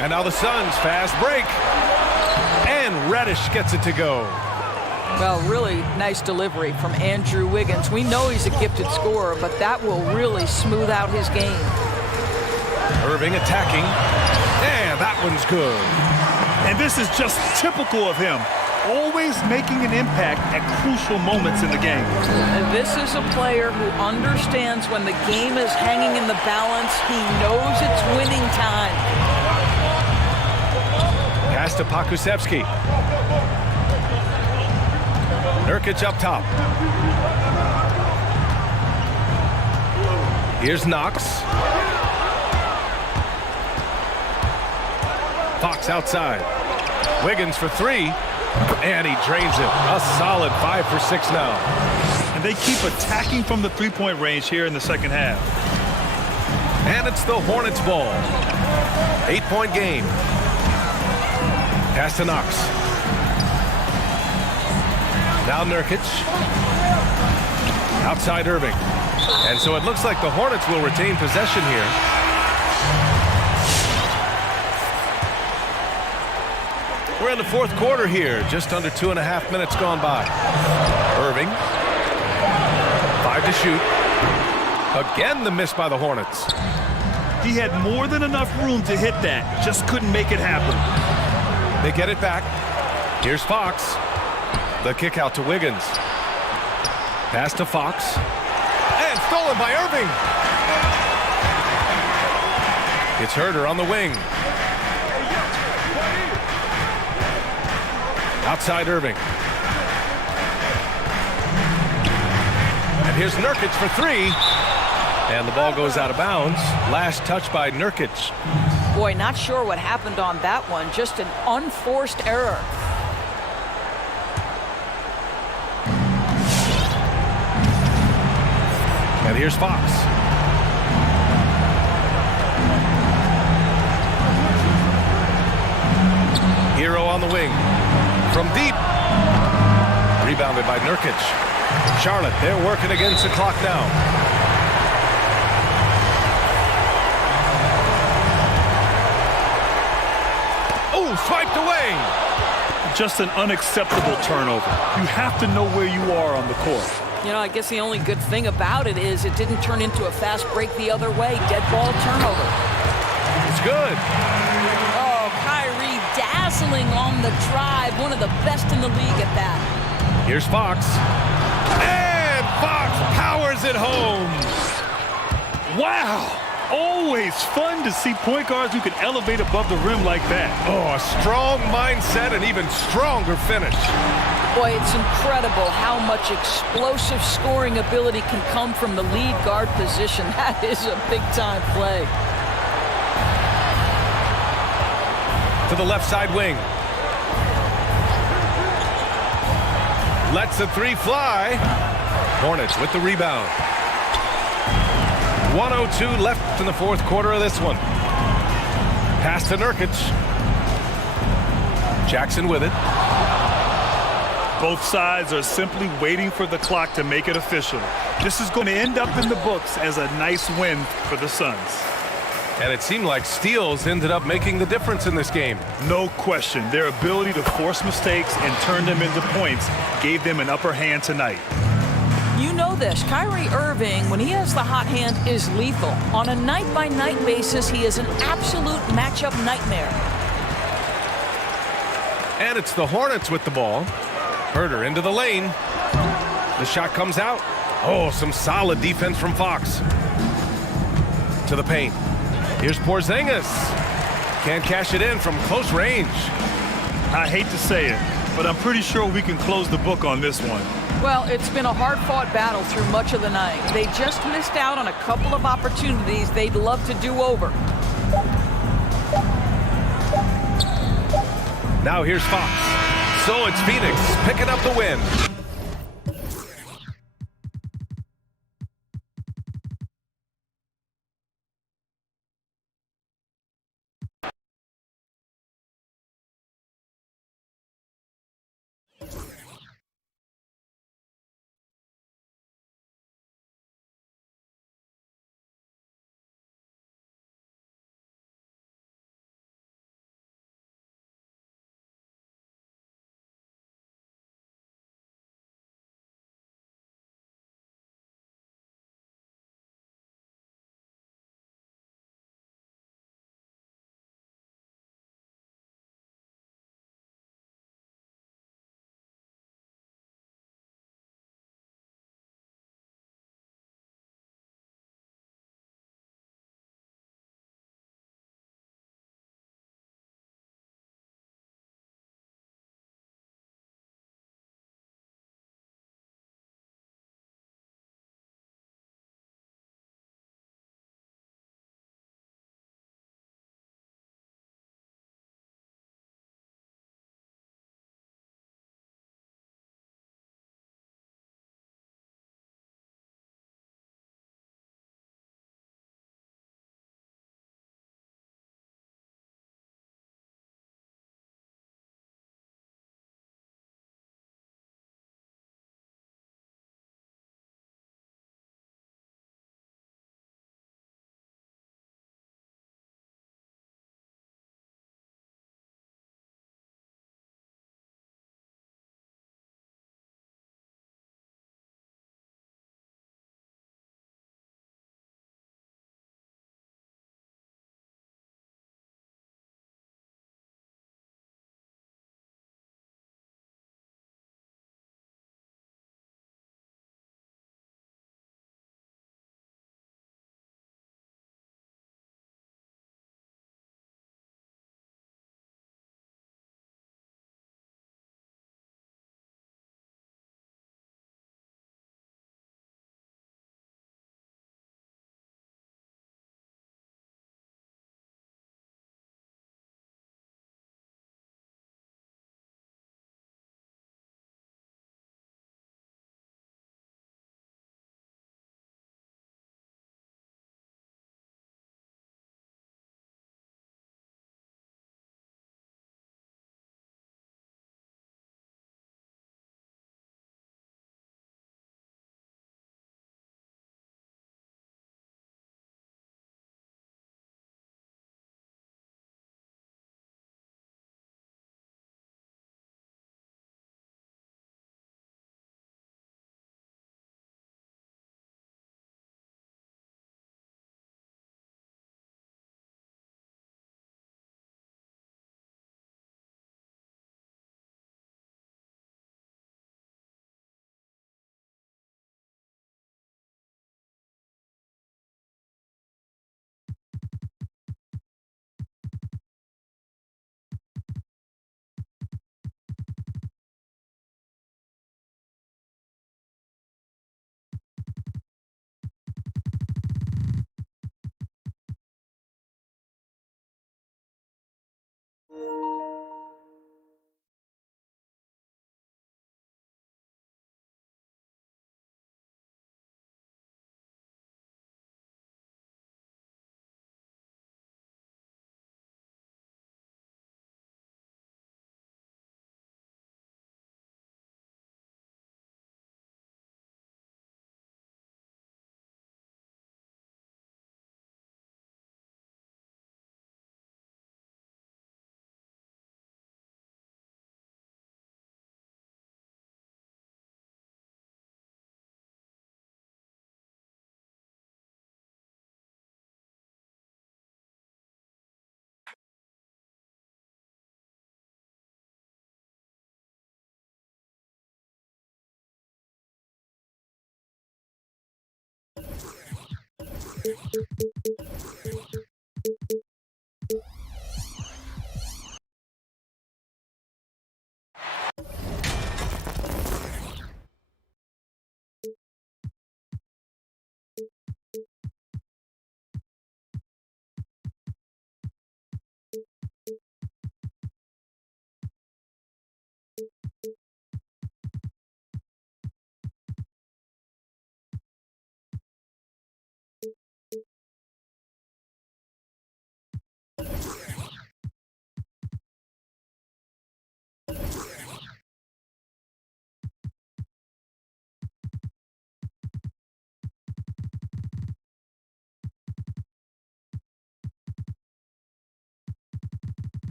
And now the Suns fast break. And Reddish gets it to go. Well, really nice delivery from Andrew Wiggins. We know he's a gifted scorer, but that will really smooth out his game. Irving attacking. And that one's good. And this is just typical of him. Always making an impact at crucial moments in the game. And this is a player who understands when the game is hanging in the balance. He knows it's winning time. Pass to Pokusevski. Nurkic up top. Here's Knox. Fox outside. Wiggins for 3. And he drains it. A solid 5 for 6 now. And they keep attacking from the three-point range here in the second half. And it's the Hornets ball. 8-point game. Pass to Knox. Now Nurkic. Outside Irving. And so it looks like the Hornets will retain possession here. We're in the fourth quarter here. Just under 2.5 minutes gone by. Irving. 5 to shoot. Again, the miss by the Hornets. He had more than enough room to hit that. Just couldn't make it happen. They get it back. Here's Fox. The kick out to Wiggins. Pass to Fox. And stolen by Irving. It's Herter on the wing. Outside Irving. And here's Nurkic for 3. And the ball goes out of bounds. Last touch by Nurkic. Boy, not sure what happened on that one. Just an unforced error. And here's Fox. Hero on the wing. From deep. Rebounded by Nurkic. Charlotte, they're working against the clock now. Oh, swiped away. Just an unacceptable turnover. You have to know where you are on the court. You know, I guess the only good thing about it is it didn't turn into a fast break the other way. Dead ball turnover. It's good. Oh, Kyrie dazzling on the drive. One of the best in the league at that. Here's Fox. And Fox powers it home. Wow! Always fun to see point guards who can elevate above the rim like that. Oh, a strong mindset and even stronger finish. Boy, it's incredible how much explosive scoring ability can come from the lead guard position. That is a big-time play. To the left side wing. Lets the three fly. Hornets with the rebound. 1:02 left in the fourth quarter of this one. Pass to Nurkic. Jackson with it. Both sides are simply waiting for the clock to make it official. This is going to end up in the books as a nice win for the Suns. And it seemed like steals ended up making the difference in this game. No question. Their ability to force mistakes and turn them into points gave them an upper hand tonight. You know this. Kyrie Irving, when he has the hot hand, is lethal. On a night-by-night basis, he is an absolute matchup nightmare. And it's the Hornets with the ball. Herter into the lane. The shot comes out. Oh, some solid defense from Fox. To the paint. Here's Porzingis. Can't cash it in from close range. I hate to say it, but I'm pretty sure we can close the book on this one. Well, it's been a hard-fought battle through much of the night. They just missed out on a couple of opportunities they'd love to do over. Now here's Fox. So it's Phoenix picking up the win.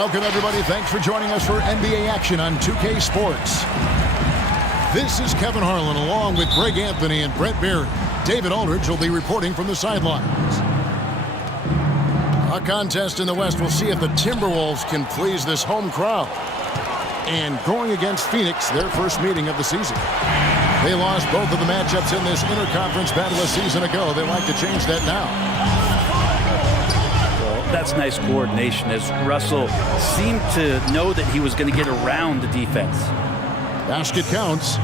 Welcome, everybody. Thanks for joining us for NBA action on 2K Sports. This is Kevin Harlan along with Greg Anthony and Brett Berry. David Aldridge will be reporting from the sidelines. A contest in the West. We'll see if the Timberwolves can please this home crowd. And going against Phoenix, their first meeting of the season. They lost both of the matchups in this interconference battle a season ago. They like to change that now. That's nice coordination as Russell seemed to know that he was going to get around the defense. Basket counts.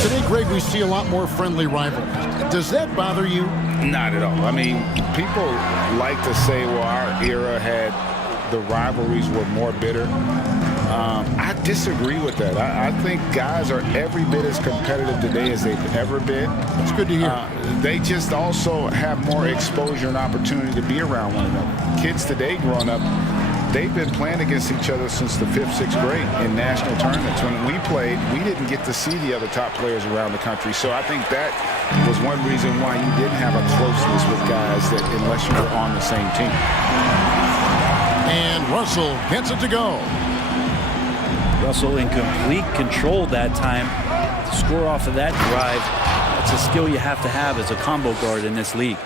Today, Greg, we see a lot more friendly rivalries. Does that bother you? Not at all. I mean, people like to say, well, our era had the rivalries were more bitter. I disagree with that. I think guys are every bit as competitive today as they've ever been. That's good to hear. They just also have more exposure and opportunity to be around one another. Kids today growing up, they've been playing against each other since the 5th, 6th grade in national tournaments. When we played, we didn't get to see the other top players around the country. So I think that was one reason why you didn't have a closeness with guys that unless you were on the same team. And Russell gets it to go. Russell in complete control that time. To score off of that drive, that's a skill you have to have as a combo guard in this league.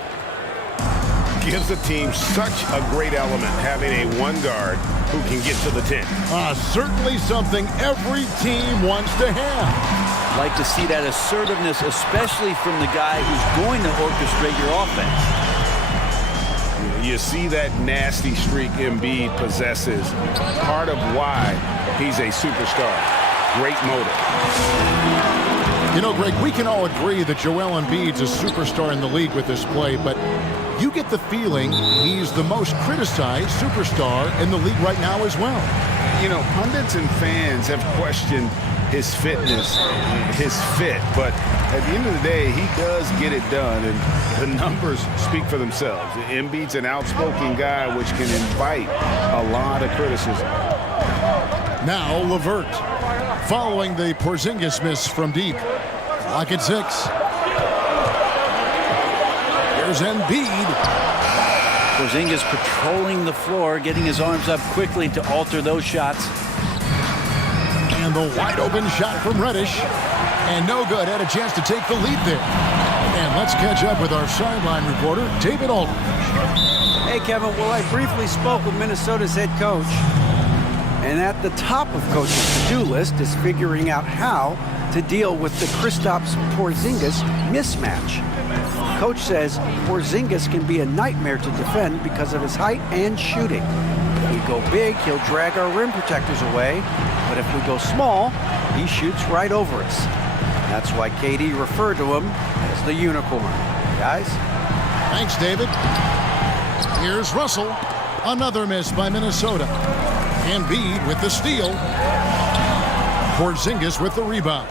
Gives the team such a great element having a one guard who can get to the 10. Certainly something every team wants to have. Like to see that assertiveness, especially from the guy who's going to orchestrate your offense. You see that nasty streak Embiid possesses. Part of why he's a superstar. Great motor. You know, Greg, we can all agree that Joel Embiid's a superstar in the league with this play, but you get the feeling he's the most criticized superstar in the league right now as well. You know, pundits and fans have questioned his fitness, his fit, but at the end of the day, he does get it done, and the numbers speak for themselves. Embiid's an outspoken guy, which can invite a lot of criticism. Now LeVert, following the Porzingis miss from deep. Lock at 6. Here's Embiid. Porzingis patrolling the floor, getting his arms up quickly to alter those shots. And the wide open shot from Reddish. And no good. Had a chance to take the lead there. And let's catch up with our sideline reporter, David Aldridge. Hey, Kevin. Well, I briefly spoke with Minnesota's head coach. And at the top of coach's to-do list is figuring out how to deal with the Kristaps Porzingis mismatch. Coach says Porzingis can be a nightmare to defend because of his height and shooting. If we go big, he'll drag our rim protectors away. But if we go small, he shoots right over us. That's why KD referred to him as the unicorn. Guys? Thanks, David. Here's Russell. Another miss by Minnesota. Embiid with the steal. Porzingis with the rebound.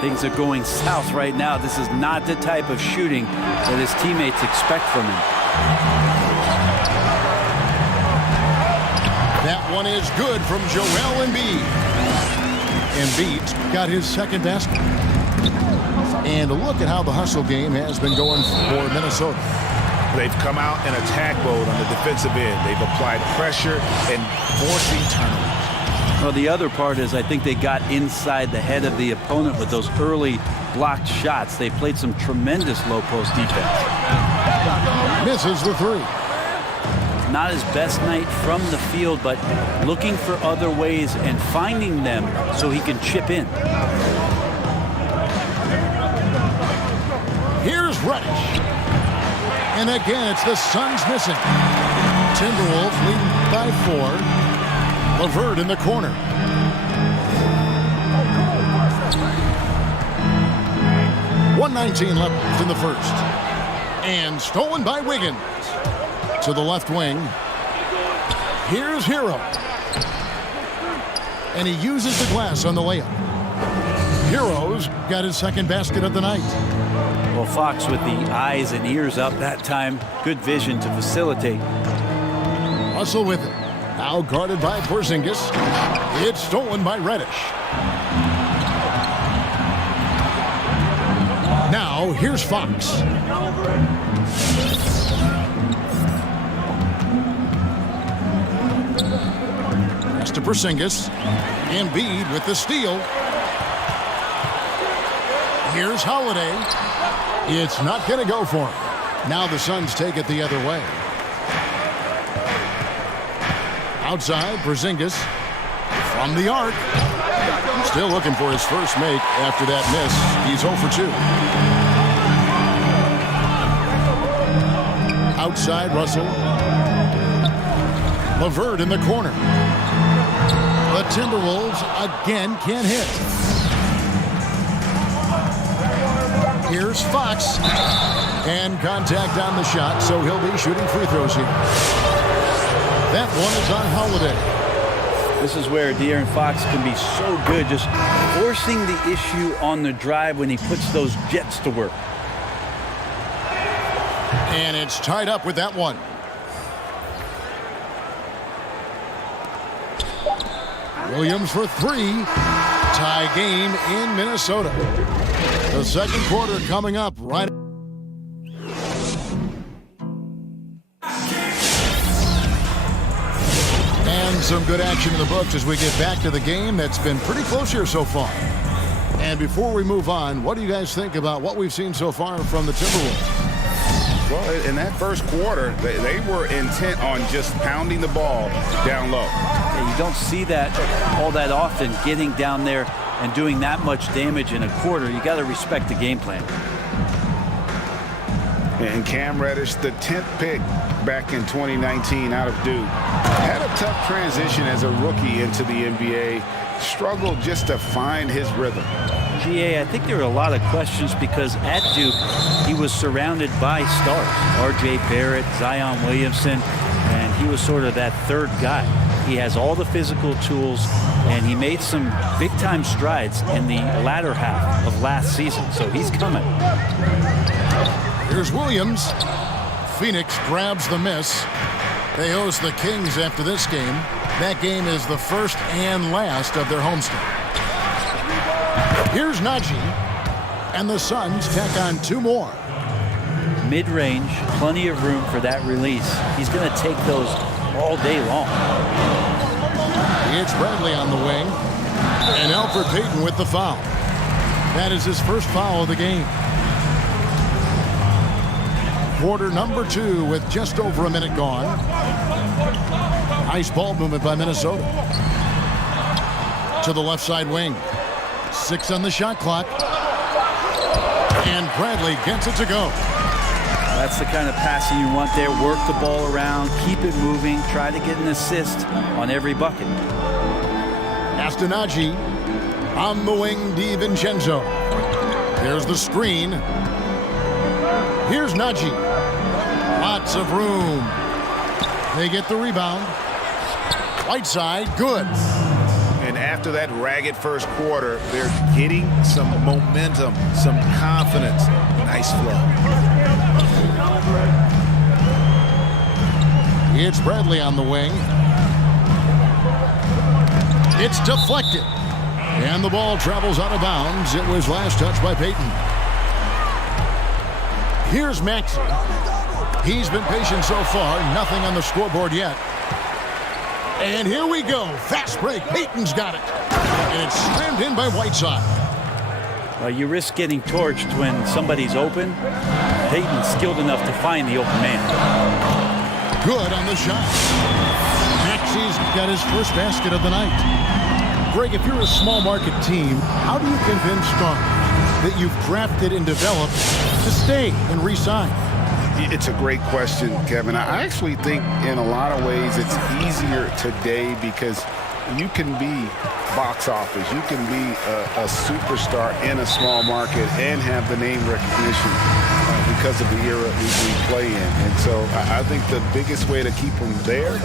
Things are going south right now. This is not the type of shooting that his teammates expect from him. That one is good from Joel Embiid. Embiid's got his second basket. And look at how the hustle game has been going for Minnesota. They've come out in attack mode on the defensive end. They've applied pressure and forcing turnovers. Well, the other part is I think they got inside the head of the opponent with those early blocked shots. They played some tremendous low post defense. Misses the 3. Not his best night from the field, but looking for other ways and finding them so he can chip in. Here's Reddish. And again, it's the Suns missing. Timberwolves leading by 4. LeVert in the corner. .119 left in the first. And stolen by Wiggins. To the left wing. Here's Hero. And he uses the glass on the layup. Hero's got his second basket of the night. Well, Fox with the eyes and ears up that time. Good vision to facilitate. Russell with it. Now guarded by Porzingis. It's stolen by Reddish. Now here's Fox. Pass to Porzingis. Embiid with the steal. Here's Holiday. It's not going to go for him. Now the Suns take it the other way. Outside, Porzingis from the arc. Still looking for his first make after that miss. He's 0 for 2. Outside, Russell. LeVert in the corner. The Timberwolves again can't hit. Here's Fox. And contact on the shot, so he'll be shooting free throws here. That one is on Holiday. This is where De'Aaron Fox can be so good, just forcing the issue on the drive when he puts those jets to work. And it's tied up with that one. Williams for 3. Tie game in Minnesota. The second quarter coming up right. And some good action in the books as we get back to the game that's been pretty close here so far. And before we move on, what do you guys think about what we've seen so far from the Timberwolves? Well, in that first quarter, they were intent on just pounding the ball down low. Yeah, you don't see that all that often, getting down there and doing that much damage in a quarter. You got to respect the game plan. And Cam Reddish, the 10th pick back in 2019 out of Duke, had a tough transition as a rookie into the NBA. Struggled just to find his rhythm. GA, I think there were a lot of questions because at Duke, he was surrounded by stars. R.J. Barrett, Zion Williamson, and he was sort of that third guy. He has all the physical tools, and he made some big-time strides in the latter half of last season, so he's coming. Here's Williams. Phoenix grabs the miss. They host the Kings after this game. That game is the first and last of their homestand. Here's Najee, and the Suns tack on 2 more. Mid-range, plenty of room for that release. He's going to take those all day long. It's Bradley on the wing, and Alfred Payton with the foul. That is his first foul of the game. Quarter number 2 with just over a minute gone. Nice ball movement by Minnesota. To the left side wing. 6 on the shot clock. And Bradley gets it to go. That's the kind of passing you want there. Work the ball around, keep it moving, try to get an assist on every bucket. Najee on the wing, DiVincenzo. There's the screen. Here's Najee. Lots of room. They get the rebound. Whiteside, good. And after that ragged first quarter, they're getting some momentum, some confidence. Nice flow. It's Bradley on the wing. It's deflected. And the ball travels out of bounds. It was last touched by Payton. Here's Maxey. He's been patient so far. Nothing on the scoreboard yet. And here we go. Fast break. Payton's got it. And it's slammed in by Whiteside. Well, you risk getting torched when somebody's open. Payton's skilled enough to find the open man. Good on the shot. Maxey's got his first basket of the night. Greg, if you're a small market team, how do you convince Strong that you've drafted and developed to stay and re-sign? It's a great question, Kevin. I actually think in a lot of ways it's easier today because you can be box office. You can be a superstar in a small market and have the name recognition because of the era we play in. And so I think the biggest way to keep them there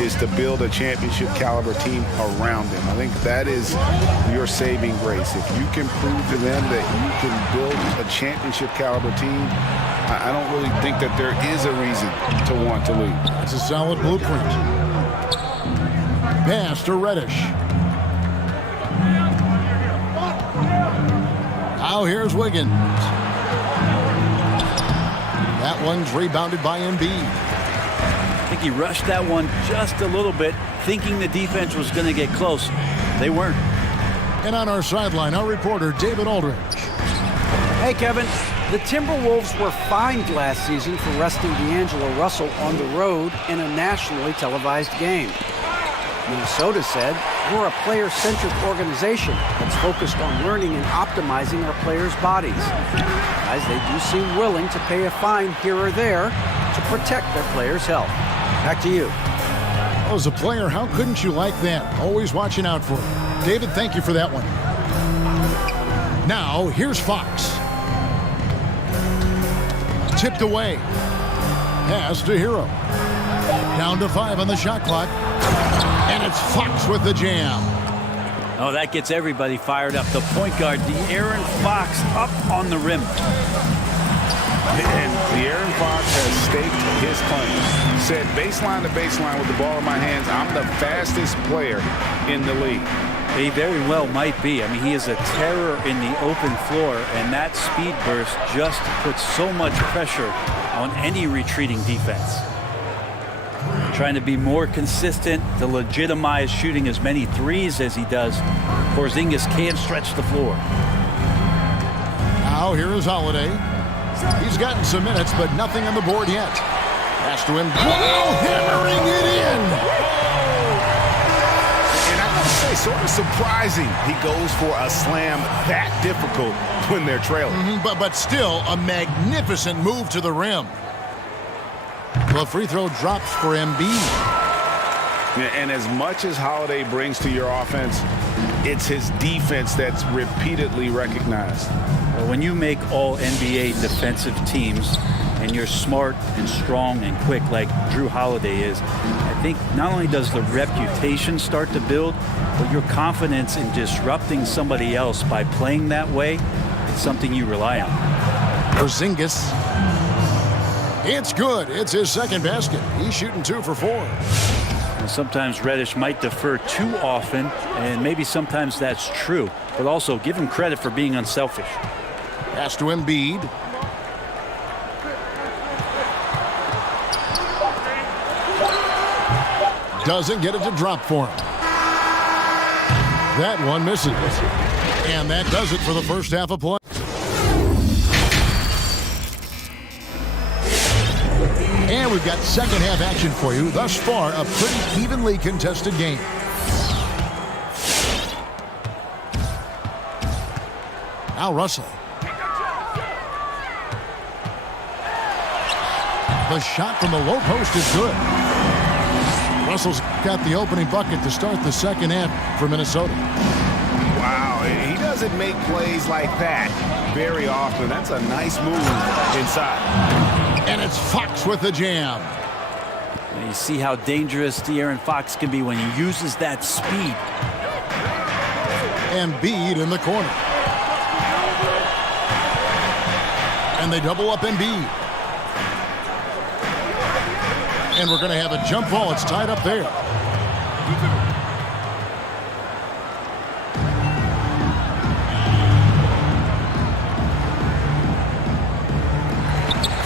is to build a championship caliber team around them. I think that is your saving grace. If you can prove to them that you can build a championship caliber team, I don't really think that there is a reason to want to leave. It's a solid blueprint. Pass to Reddish. Now here's Wiggins. That one's rebounded by Embiid. I think he rushed that one just a little bit, thinking the defense was going to get close. They weren't. And on our sideline, our reporter, David Aldridge. Hey, Kevin. The Timberwolves were fined last season for resting D'Angelo Russell on the road in a nationally televised game. Minnesota said, we're a player-centric organization that's focused on learning and optimizing our players' bodies. Guys, they do seem willing to pay a fine here or there to protect their players' health. Back to you. Oh, as a player, how couldn't you like that? Always watching out for it. David, thank you for that one. Now, here's Fox. Tipped away. Pass to Hero. Down to 5 on the shot clock. And it's Fox with the jam. Oh, that gets everybody fired up. The point guard, De'Aaron Fox, up on the rim. And De'Aaron Fox has staked his claim. Said baseline to baseline with the ball in my hands, I'm the fastest player in the league. He very well might be. I mean, he is a terror in the open floor, and that speed burst just puts so much pressure on any retreating defense. Trying to be more consistent to legitimize shooting as many threes as he does. Porzingis can't stretch the floor. Now here is Holiday. He's gotten some minutes, but nothing on the board yet. Pass to him. Wow, hammering it in. And I gotta say, sort of surprising he goes for a slam that difficult when they're trailing. But still a magnificent move to the rim. The free throw drops for Embiid. And as much as Holiday brings to your offense, it's his defense that's repeatedly recognized. Well, when you make all NBA defensive teams, and you're smart and strong and quick like Drew Holiday is, I think not only does the reputation start to build, but your confidence in disrupting somebody else by playing that way, it's something you rely on. Porzingis. It's good. It's his second basket. He's shooting 2 for 4. And sometimes Reddish might defer too often, and maybe sometimes that's true, but also give him credit for being unselfish. Pass to Embiid. Doesn't get it to drop for him. That one misses. And that does it for the first half of play. And we've got second half action for you. Thus far, a pretty evenly contested game. Now Russell. The shot from the low post is good. Russell's got the opening bucket to start the second half for Minnesota. Wow, he doesn't make plays like that very often. That's a nice move inside. And it's Fox with the jam. You see how dangerous De'Aaron Fox can be when he uses that speed. Embiid in the corner. And they double up Embiid. And we're going to have a jump ball. It's tied up there.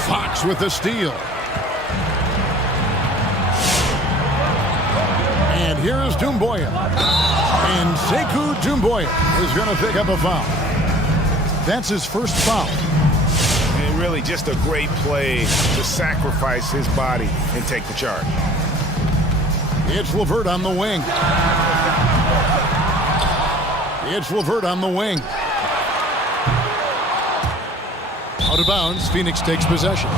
Fox with the steal. And here is Doumbouya. And Sekou Doumbouya is going to pick up a foul. That's his first foul. And really just a great play to sacrifice his body and take the charge. It's LeVert on the wing. It's LeVert on the wing. Out of bounds, Phoenix takes possession.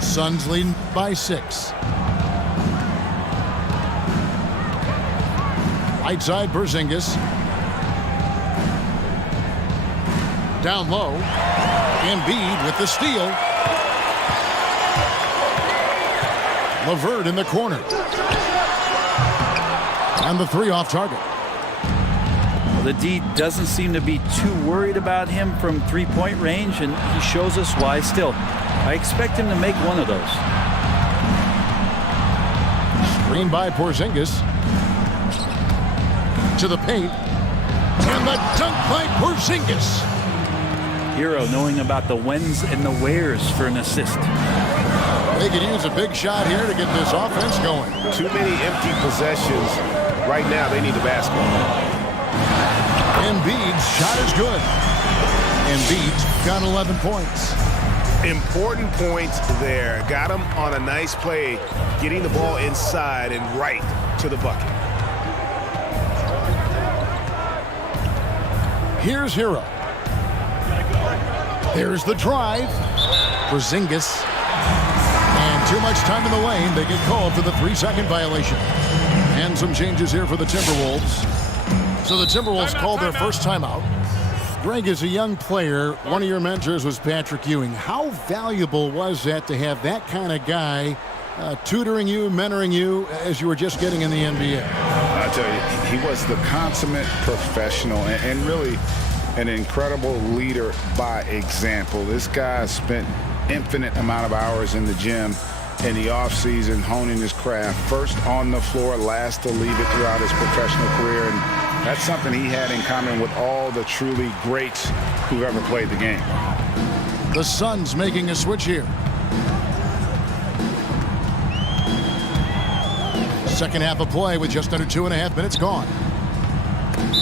Suns lead by 6. Right side, Porzingis. Down low. Embiid with the steal. LeVert in the corner. And the 3 off target. Well, the D doesn't seem to be too worried about him from three-point range, and he shows us why still. I expect him to make one of those. Screen by Porzingis. To the paint. And the dunk by Porzingis. Hero knowing about the whens and the wheres for an assist. They could use a big shot here to get this offense going. Too many empty possessions. Right now, they need a basket. Embiid's shot is good. Embiid's got 11 points. Important points there. Got him on a nice play, getting the ball inside and right to the bucket. Here's Hero. There's the drive. Porzingis. And too much time in the lane. They get called for the 3-second violation. And some changes here for the Timberwolves. So the Timberwolves called their first timeout. Greg, as a young player, one of your mentors was Patrick Ewing. How valuable was that to have that kind of guy tutoring you, mentoring you as you were just getting in the NBA? I tell you, he was the consummate professional and really an incredible leader by example. This guy spent infinite amount of hours in the gym in the offseason honing his craft. First on the floor, last to leave it throughout his professional career. And that's something he had in common with all the truly greats who've ever played the game. The Suns making a switch here. Second half of play with just under 2.5 minutes gone.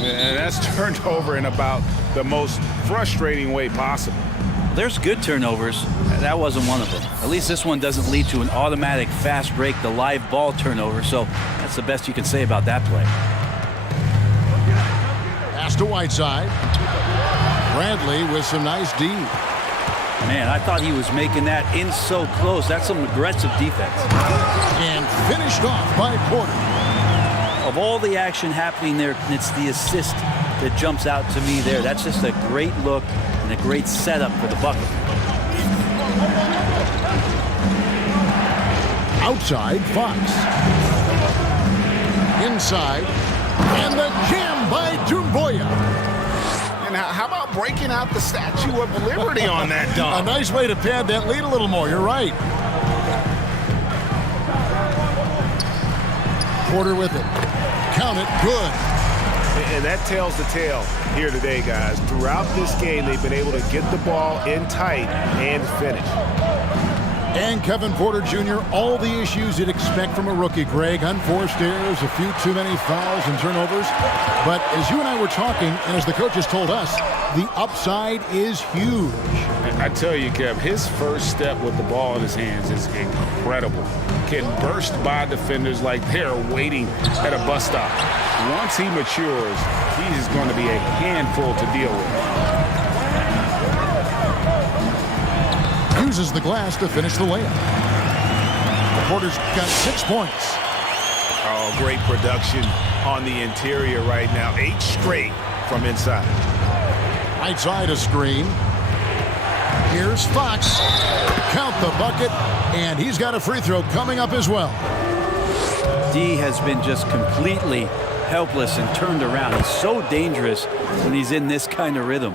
And that's turned over in about the most frustrating way possible. There's good turnovers. That wasn't one of them. At least this one doesn't lead to an automatic fast break, the live ball turnover. So that's the best you can say about that play. Pass to Whiteside. Bradley with some nice D. Man, I thought he was making that in so close. That's some aggressive defense. And finished off by Porter. of all the action happening there, it's the assist that jumps out to me there. That's just a great look and a great setup for the bucket. Outside, Fox. Inside, and the jam by Doumbouya. And how about breaking out the Statue of Liberty on that A dunk? nice way to pad that lead a little more. You're right. Porter with it. Count it. Good. And that tells the tale here today, guys. Throughout this game, they've been able to get the ball in tight and finish. And Kevin Porter Jr., all the issues you'd expect from a rookie, Greg. Unforced errors, a few too many fouls and turnovers. But as you and I were talking, and as the coaches told us, the upside is huge. I tell you, Kev, his first step with the ball in his hands is incredible. Can burst by defenders like they're waiting at a bus stop. Once he matures, he is going to be a handful to deal with. Uses the glass to finish the layup. Porter's got 6 points. Oh, great production on the interior right now. 8 straight from inside. Right side a screen. Here's Fox. Count the bucket, and he's got a free throw coming up as well. D has been just completely helpless and turned around. He's so dangerous when he's in this kind of rhythm.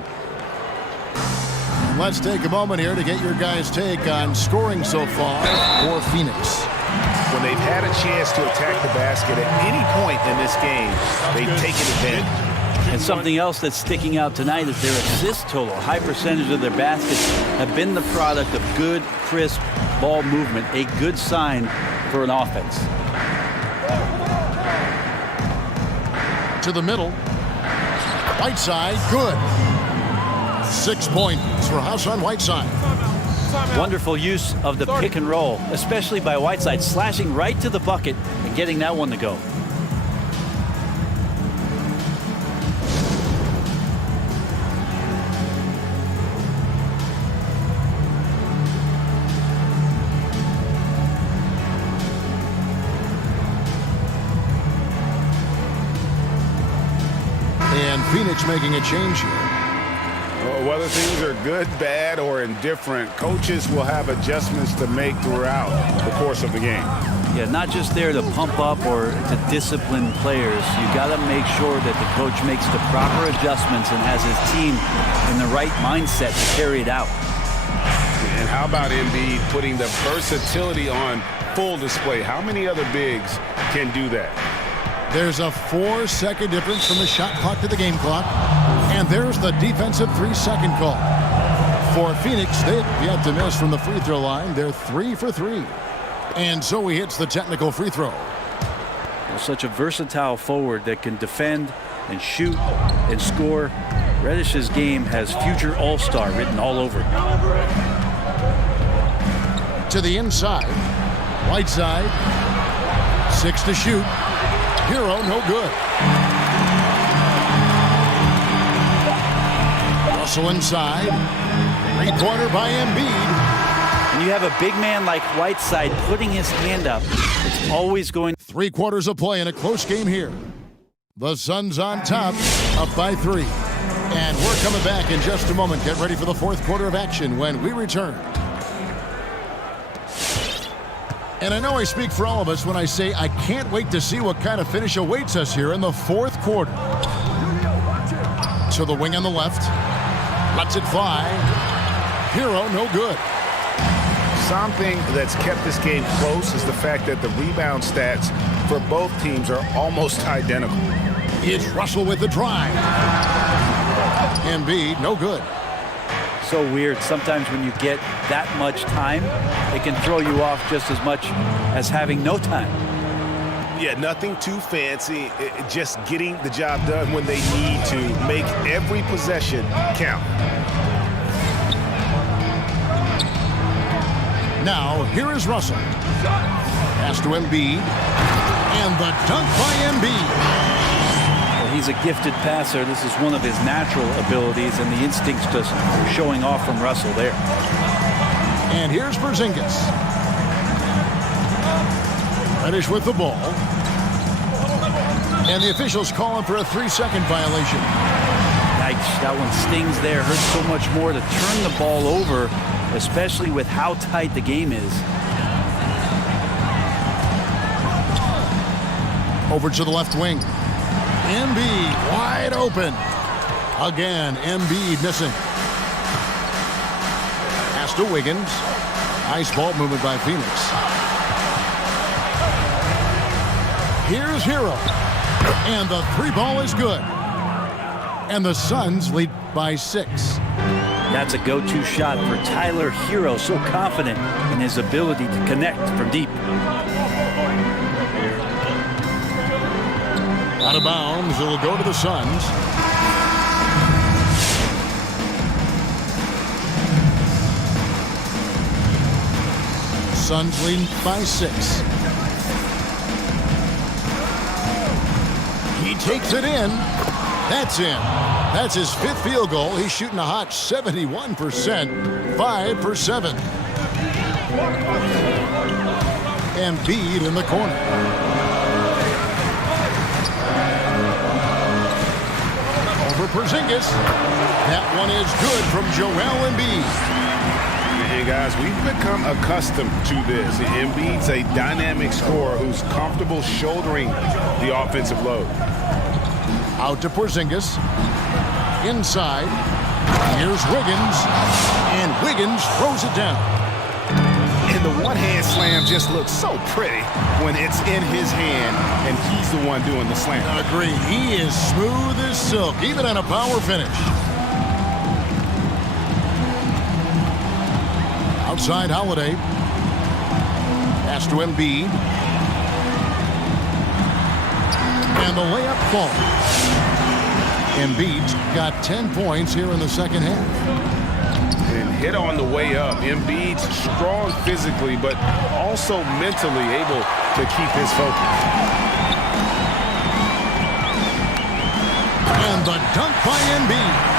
Let's take a moment here to get your guys' take on scoring so far for Phoenix. When they've had a chance to attack the basket at any point in this game, they've taken advantage. And something else that's sticking out tonight is their assist total. A high percentage of their baskets have been the product of good, crisp ball movement, a good sign for an offense. To the middle. Whiteside, good. 6 points for Hassan Whiteside. Wonderful use of the pick and roll, especially by Whiteside, slashing right to the bucket and getting that one to go. And Phoenix making a change here. Well, whether things are good, bad, or indifferent, coaches will have adjustments to make throughout the course of the game. Yeah, not just there to pump up or to discipline players. You got to make sure that the coach makes the proper adjustments and has his team in the right mindset to carry it out. And how about Embiid putting the versatility on full display? How many other bigs can do that? There's a 4-second difference from the shot clock to the game clock. And there's the defensive 3-second call. For Phoenix, they've yet to miss from the free throw line. They're 3 for 3. And so he hits the technical free throw. Well, such a versatile forward that can defend and shoot and score. Reddish's game has future all-star written all over it. To the inside. Whiteside. 6 to shoot. Hero, no good. Russell inside. Three-pointer by Embiid. When you have a big man like Whiteside putting his hand up, it's always going. 3 quarters of play in a close game here. The Suns on top, up by 3. And we're coming back in just a moment. Get ready for the fourth quarter of action when we return. And I know I speak for all of us when I say I can't wait to see what kind of finish awaits us here in the fourth quarter. To the wing on the left. Lets it fly. Hero, no good. Something that's kept this game close is the fact that the rebound stats for both teams are almost identical. It's Russell with the drive. Embiid, no good. So weird. Sometimes when you get that much time, it can throw you off just as much as having no time. Yeah, nothing too fancy. Just getting the job done when they need to. Make every possession count. Now, here is Russell. Pass to Embiid. And the dunk by Embiid. Well, he's a gifted passer. This is one of his natural abilities, and the instincts just showing off from Russell there. And here's Porzingis. Reddish with the ball. And the officials calling for a 3-second violation. Yikes, that one stings there. Hurts so much more to turn the ball over, especially with how tight the game is. Over to the left wing. Embiid wide open. Again, Embiid missing. Pass to Wiggins. Nice ball movement by Phoenix. Here's Hero. And the 3-ball is good. And the Suns lead by 6. That's a go-to shot for Tyler Hero. So confident in his ability to connect from deep. Out of bounds, it'll go to the Suns. Suns leading by 6. He takes it in. That's in. That's his 5th field goal. He's shooting a hot 71%. 5 for 7. Embiid in the corner. Over Porzingis. That one is good from Joel Embiid. Hey, guys, we've become accustomed to this. Embiid's a dynamic scorer who's comfortable shouldering the offensive load. Out to Porzingis. Inside. Here's Wiggins. And Wiggins throws it down. And the one-hand slam just looks so pretty when it's in his hand and he's the one doing the slam. Agreed. He is smooth as silk, even on a power finish. Outside Holiday. Pass to Embiid. And the layup falls. Embiid's got 10 points here in the second half. And hit on the way up. Embiid's strong physically, but also mentally able to keep his focus. And the dunk by Embiid.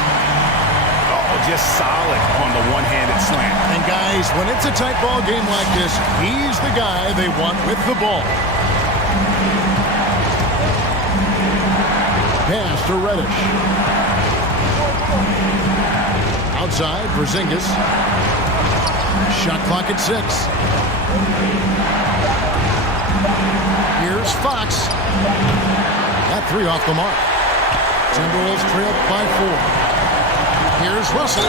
Just solid on the one-handed slam. And guys, when it's a tight ball game like this, he's the guy they want with the ball. Pass to Reddish. Outside, Porzingis. Shot clock at 6. Here's Fox. That 3 off the mark. Timberwolves trailed by 4. Here's Russell.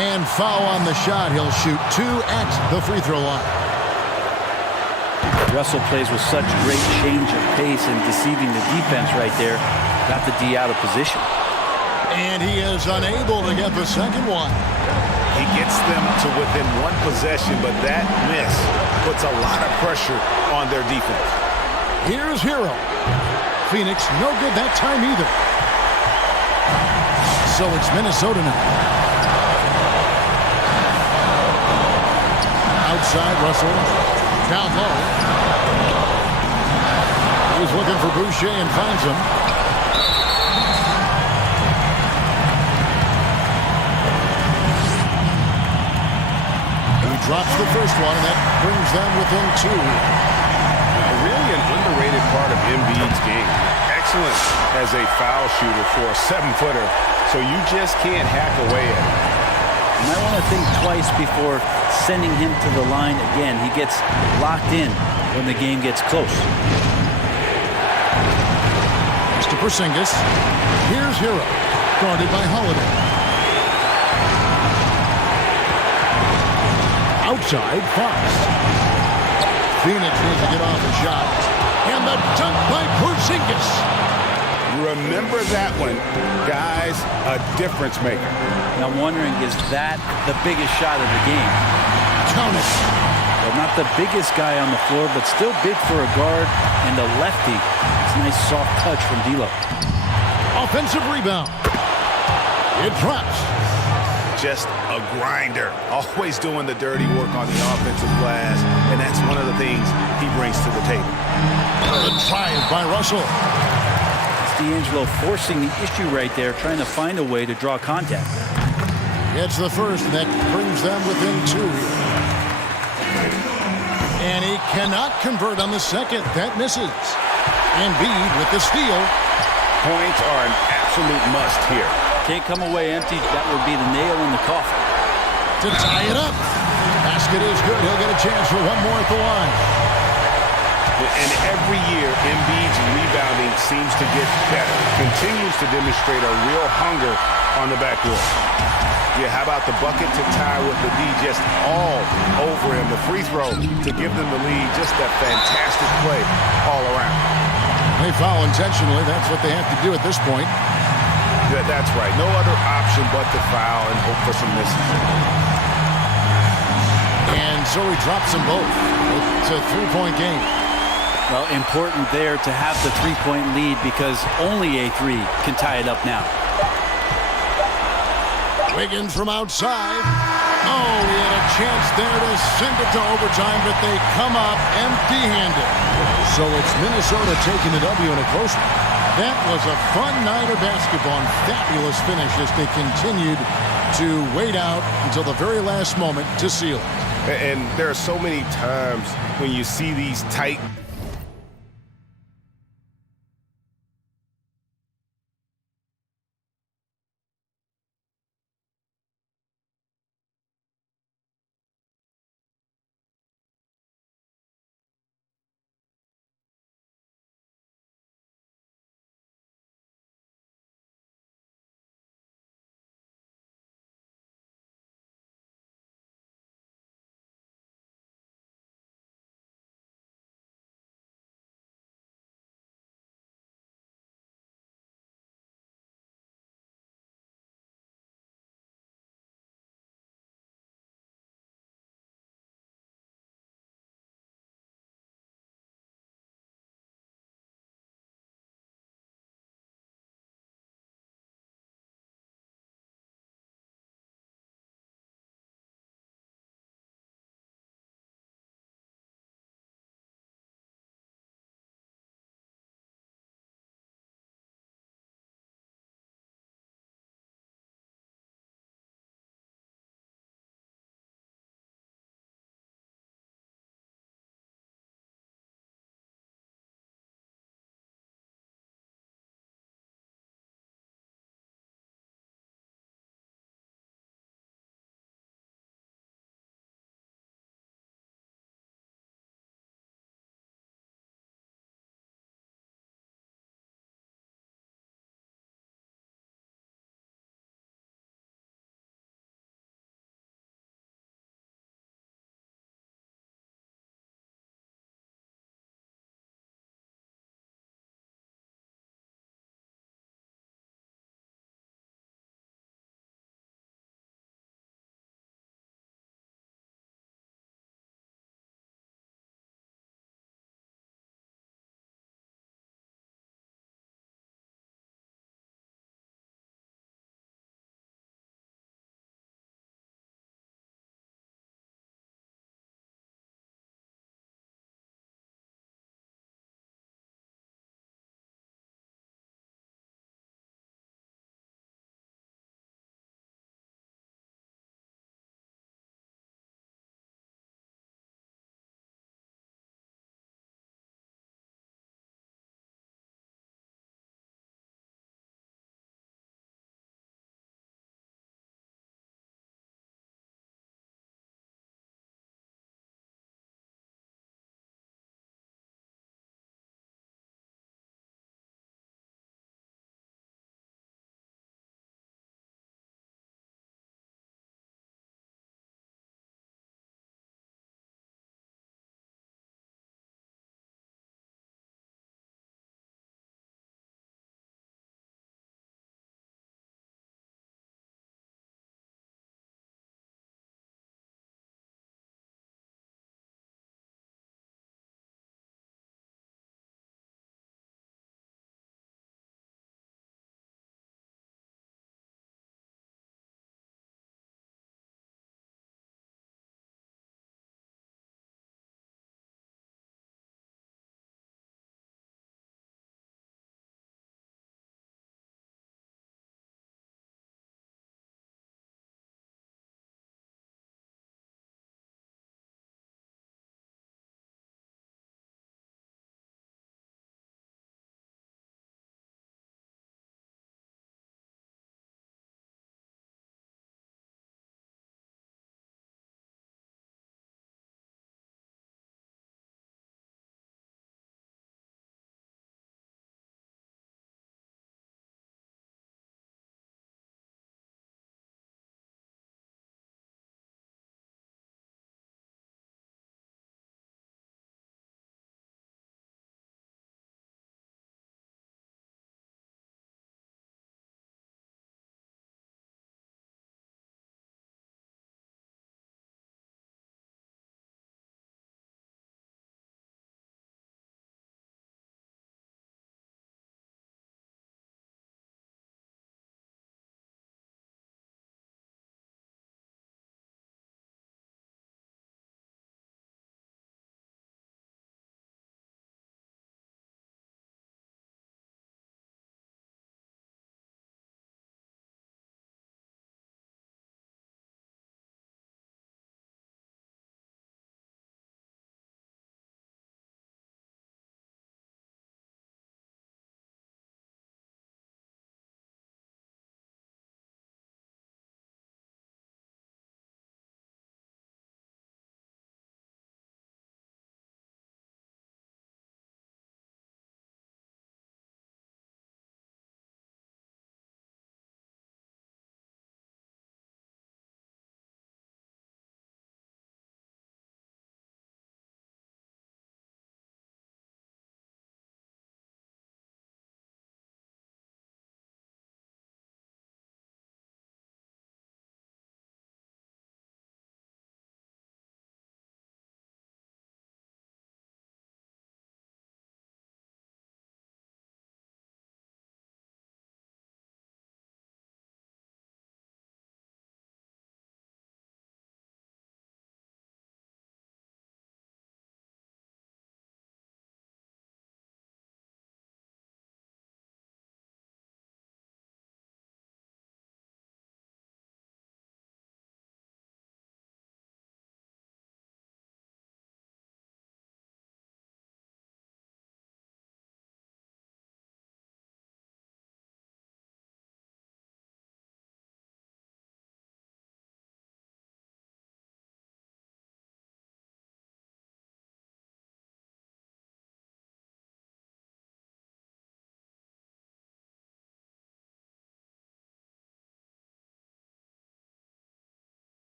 And foul on the shot. He'll shoot 2 at the free throw line. Russell plays with such great change of pace and deceiving the defense right there. Got the D out of position. And he is unable to get the second one. He gets them to within 1 possession, but that miss puts a lot of pressure on their defense. Here's Hero. Phoenix no good that time either. So it's Minnesota now. Outside Russell. Down low. He's looking for Boucher and finds him. He drops the first one, and that brings them within 2. Really an underrated part of Embiid's game. Excellent as a foul shooter for a 7-footer. So you just can't hack away at it. You might want to think twice before sending him to the line again. He gets locked in when the game gets close. Mr. Porzingis. Here's Hero. Guarded by Holiday. Outside, Fox. Phoenix needs to get off the shot. And the dunk by Porzingis. Remember that one, guys, a difference maker. And I'm wondering, is that the biggest shot of the game? Count it. Well, not the biggest guy on the floor, but still big for a guard and a lefty. It's a nice soft touch from D'Lo. Offensive rebound. It drops. Just a grinder, always doing the dirty work on the offensive glass, and that's one of the things he brings to the table. The drive by Russell. D'Angelo forcing the issue right there, trying to find a way to draw contact. It's the first, and that brings them within 2 here. And he cannot convert on the second. That misses. Embiid with the steal. Points are an absolute must here. Can't come away empty. That would be the nail in the coffin. To tie it up. Basket is good. He'll get a chance for one more at the line. And every year, Embiid's rebounding seems to get better. Continues to demonstrate a real hunger on the backboard. Yeah, how about the bucket to tie with the D just all over him. The free throw to give them the lead. Just a fantastic play all around. They foul intentionally. That's what they have to do at this point. Yeah, that's right. No other option but to foul and hope for some misses. And so he drops them both. It's a three-point game. Well, important there to have the three-point lead because only a three can tie it up now. Wiggins from outside. Oh, he had a chance there to send it to overtime, but they come up empty-handed. So it's Minnesota taking the W in a close one. That was a fun night of basketball and fabulous finish as they continued to wait out until the very last moment to seal it. And there are so many times when you see these tight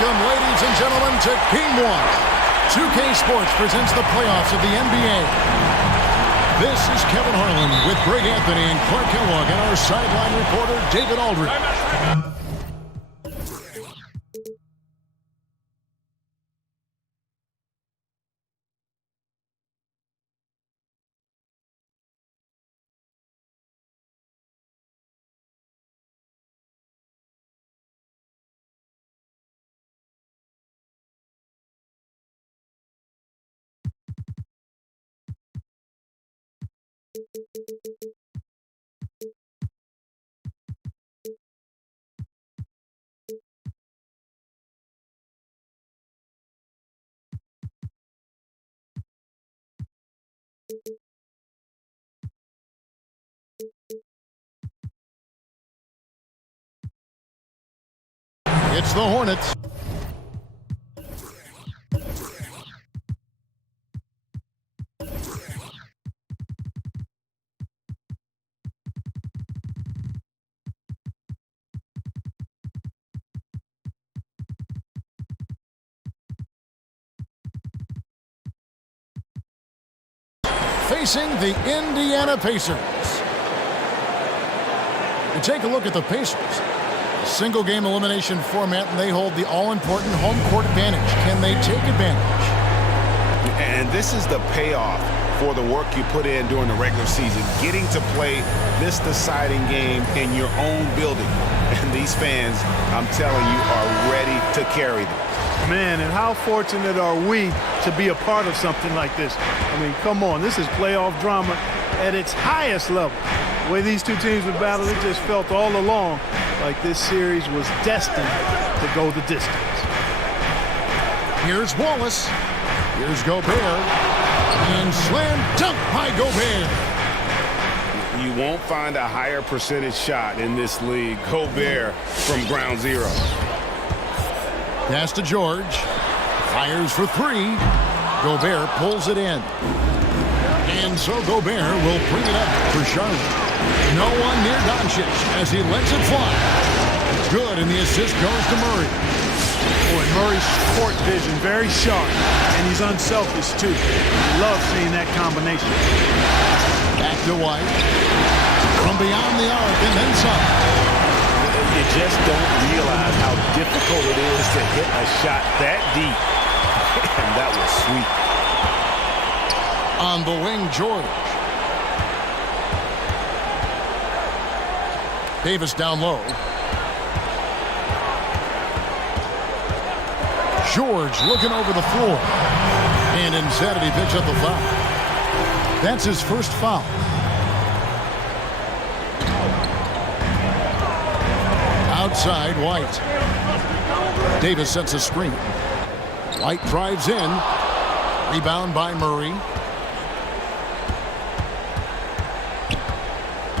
Welcome, ladies and gentlemen, to Game 1. 2K Sports presents the playoffs of the NBA. This is Kevin Harlan with Greg Anthony and Clark Kellogg and our sideline reporter, David Aldridge. It's the Hornets. Facing the Indiana Pacers. You take a look at the Pacers. A single game elimination format, and they hold the all-important home court advantage. Can they take advantage? And this is the payoff for the work you put in during the regular season, getting to play this deciding game in your own building. And these fans, I'm telling you, are ready to carry them. Man, and how fortunate are we to be a part of something like this? I mean, come on, this is playoff drama at its highest level. The way these two teams would battle, it just felt all along like this series was destined to go the distance. Here's Wallace. Here's Gobert. And slam dunk by Gobert. You won't find a higher percentage shot in this league. Gobert from ground zero. Pass to George. Fires for three. Gobert pulls it in. And so Gobert will bring it up for Charlotte. No one near Doncic as he lets it fly. Good, and the assist goes to Murray. Boy, Murray's court vision very sharp, and he's unselfish too. Love seeing that combination. Back to White. From beyond the arc and then some. You just don't realize how difficult it is to hit a shot that deep. And that was sweet. On the wing, George. Davis down low. George looking over the floor. And Insanity picks up the foul. That's his first foul. Outside, White. Davis sets a screen. White drives in. Rebound by Murray.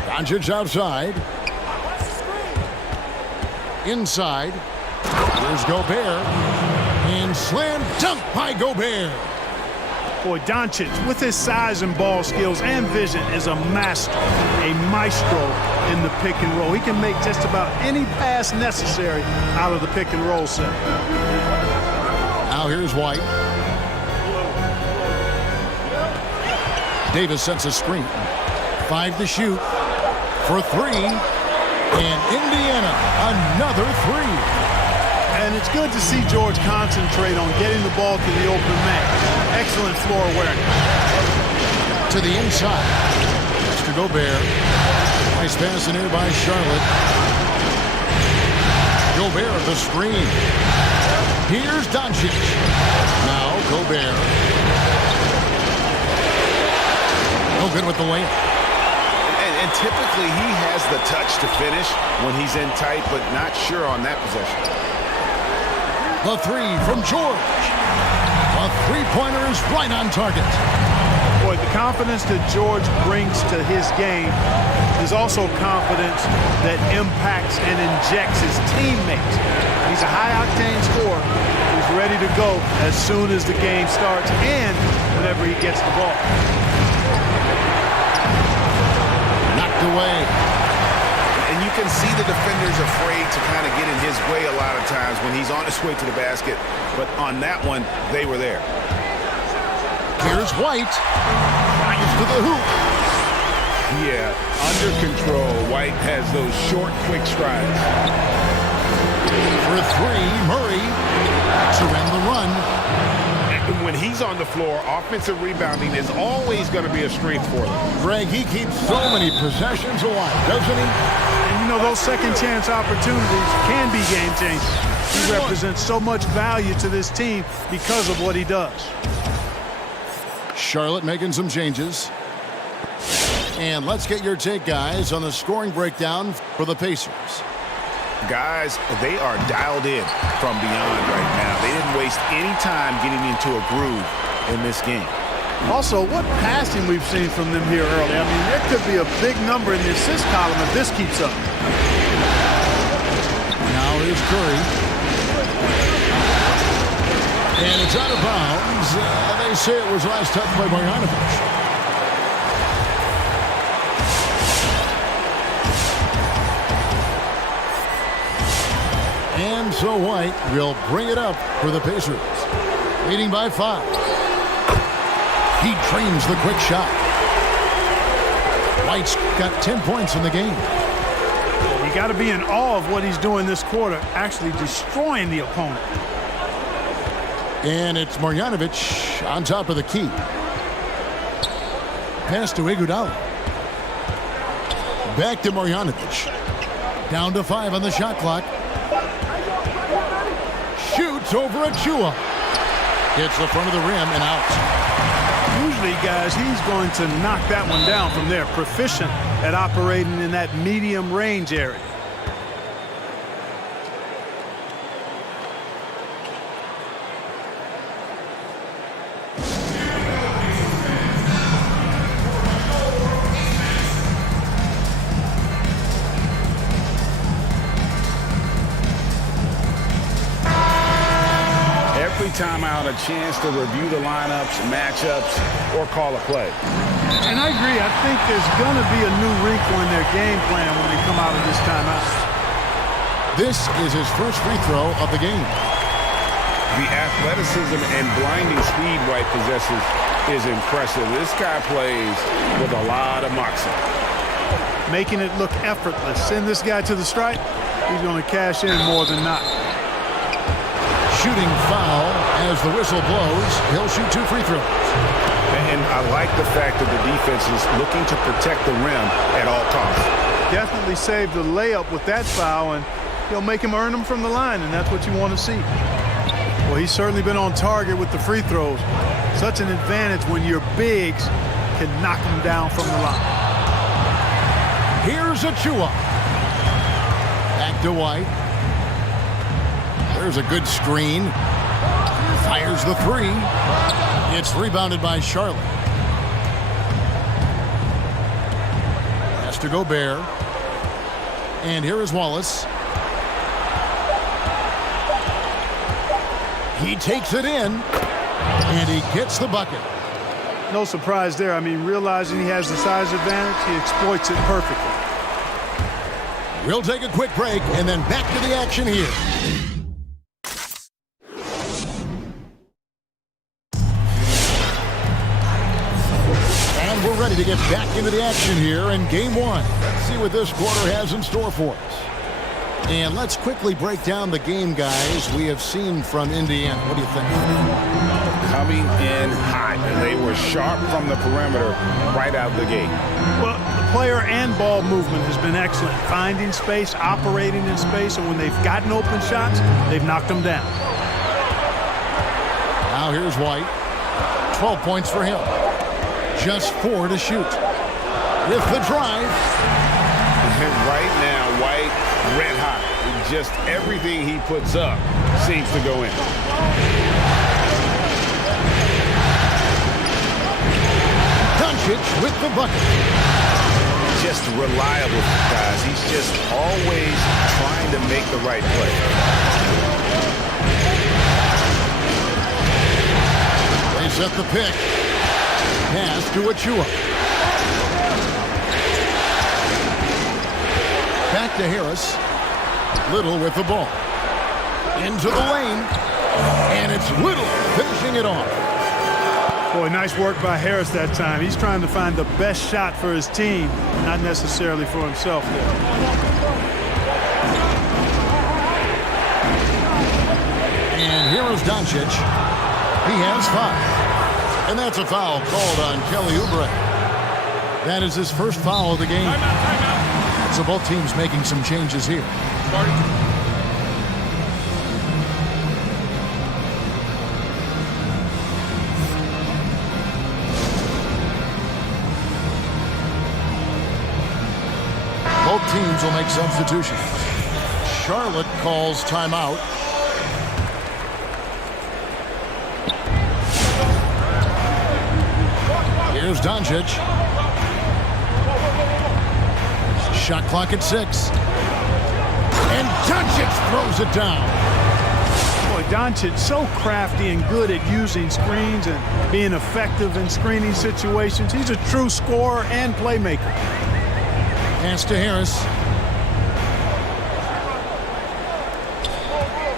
Doncic outside. Inside. Here's Gobert. And slam dunk by Gobert. Boy, Doncic, with his size and ball skills and vision, is a master, a maestro in the pick and roll. He can make just about any pass necessary out of the pick and roll set. Now here's White. Davis sets a screen. 5 to shoot. For 3. And Indiana, another 3. And it's good to see George concentrate on getting the ball to the open man. Excellent floor awareness. To the inside. Mr. Gobert. Nice pass in here by Charlotte. Gobert the screen. Here's Doncic. Now Gobert. No good with the layup. And typically he has the touch to finish when he's in tight, but not sure on that possession. The 3 from George. A three-pointer is right on target. Boy, the confidence that George brings to his game is also confidence that impacts and injects his teammates. He's a high-octane scorer who's ready to go as soon as the game starts and whenever he gets the ball. Knocked away. And you can see the defenders afraid to kind of get in his way a lot of times when he's on his way to the basket. But on that one, they were there. Here's White. Drives to the hoop. Yeah, under control. White has those short, quick strides. For 3, Murray to end the run. And when he's on the floor, offensive rebounding is always going to be a strength for them. Greg, he keeps so many possessions alive, doesn't he? And you know, those second chance opportunities can be game changers. He represents so much value to this team because of what he does. Charlotte making some changes. And let's get your take, guys, on the scoring breakdown for the Pacers. Guys, they are dialed in from beyond right now. They didn't waste any time getting into a groove in this game. Also, what passing we've seen from them here early. I mean, there could be a big number in the assist column if this keeps up. Now here's Curry. And it's out of bounds. They say it was last touched by Marjanovic. And so White will bring it up for the Pacers. Leading by 5. He trains the quick shot. White's got 10 points in the game. You got to be in awe of what he's doing this quarter, actually destroying the opponent. And it's Marjanovic on top of the key. Pass to Iguodala. Back to Marjanovic. Down to 5 on the shot clock. Shoots over Achua. Hits the front of the rim and out. Usually, guys, he's going to knock that one down from there. Proficient at operating in that medium range area. timeout a chance to review the lineups, matchups, or call a play. And I agree. I think there's going to be a new wrinkle in their game plan when they come out of this timeout. This is his first free throw of the game. The athleticism and blinding speed White possesses is impressive. This guy plays with a lot of moxie. Making it look effortless. Send this guy to the stripe, he's going to cash in more than not. Shooting foul as the whistle blows. He'll shoot 2 free throws. And I like the fact that the defense is looking to protect the rim at all costs. Definitely saved the layup with that foul, and he'll make him earn them from the line, and that's what you want to see. Well, he's certainly been on target with the free throws. Such an advantage when your bigs can knock them down from the line. Here's Achua. Back to White. There's a good screen. Fires the 3. It's rebounded by Charlotte. Has to go Bear. And here is Wallace. He takes it in, and he gets the bucket. No surprise there. I mean, realizing he has the size advantage, he exploits it perfectly. We'll take a quick break and then back to the action here. And we're ready to get back into the action here in game 1. Let's see what this quarter has in store for us. And let's quickly break down the game, guys, we have seen from Indiana. What do you think? Coming in hot, and they were sharp from the perimeter right out the gate. Well, the player and ball movement has been excellent. Finding space, operating in space, and when they've gotten open shots, they've knocked them down. Now here's White. 12 points for him. Just 4 to shoot. With the drive. Right now, White, red hot. Just everything he puts up seems to go in. Doncic with the bucket. Just reliable, guys. He's just always trying to make the right play. They set the pick. Pass to Achua. Back to Harris. Little with the ball. Into the lane. And it's Little finishing it off. Boy, nice work by Harris that time. He's trying to find the best shot for his team, not necessarily for himself there. And here is Doncic. He has 5. And that's a foul called on Kelly Oubre. That is his first foul of the game. Timeout. So both teams making some changes here. Both teams will make substitutions. Charlotte calls timeout. Here's Doncic. Shot clock at 6. And Doncic throws it down. Boy, Doncic so crafty and good at using screens and being effective in screening situations. He's a true scorer and playmaker. Pass to Harris.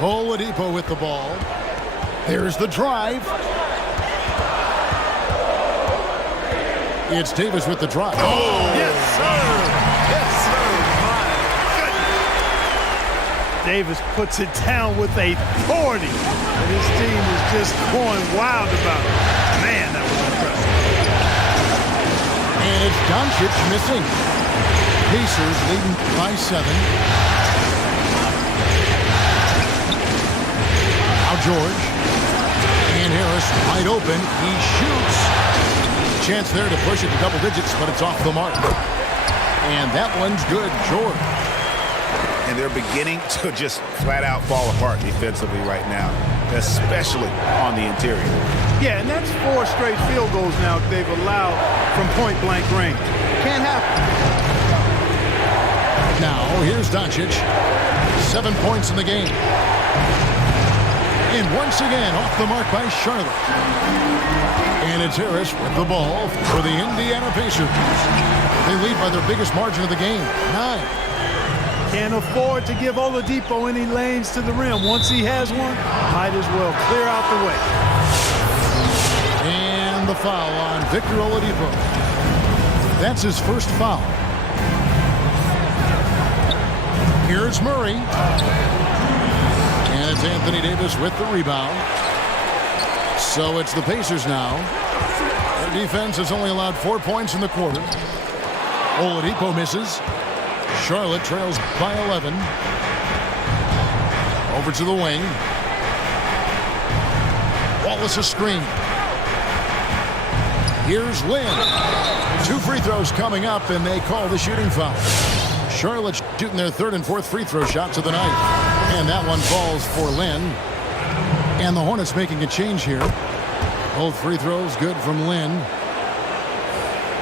Oladipo with the ball. There's the drive. It's Davis with the drive. Oh, yes, sir. Yes, sir. My goodness. Davis puts it down with authority. And his team is just going wild about it. Man, that was impressive. And it's Doncic missing. Pacers leading by 7. Now George. And Harris wide open. He shoots. Chance there to push it to double digits, but it's off the mark. And that one's good, George. And they're beginning to just flat out fall apart defensively right now, especially on the interior. Yeah, and that's 4 straight field goals now they've allowed from point-blank range. Can't happen. Now, here's Doncic. 7 points in the game. And once again, off the mark by Charlotte. And it's Harris with the ball for the Indiana Pacers. They lead by their biggest margin of the game, 9. Can't afford to give Oladipo any lanes to the rim. Once he has one, might as well clear out the way. And the foul on Victor Oladipo. That's his first foul. Here's Murray. And it's Anthony Davis with the rebound. So it's the Pacers now. Their defense has only allowed 4 points in the quarter. Oladipo misses. Charlotte trails by 11. Over to the wing. Wallace a screen. Here's Lynn. 2 free throws coming up, and they call the shooting foul. Charlotte shooting their 3rd and 4th free throw shots of the night. And that one falls for Lynn. And the Hornets making a change here. Both free throws good from Lynn.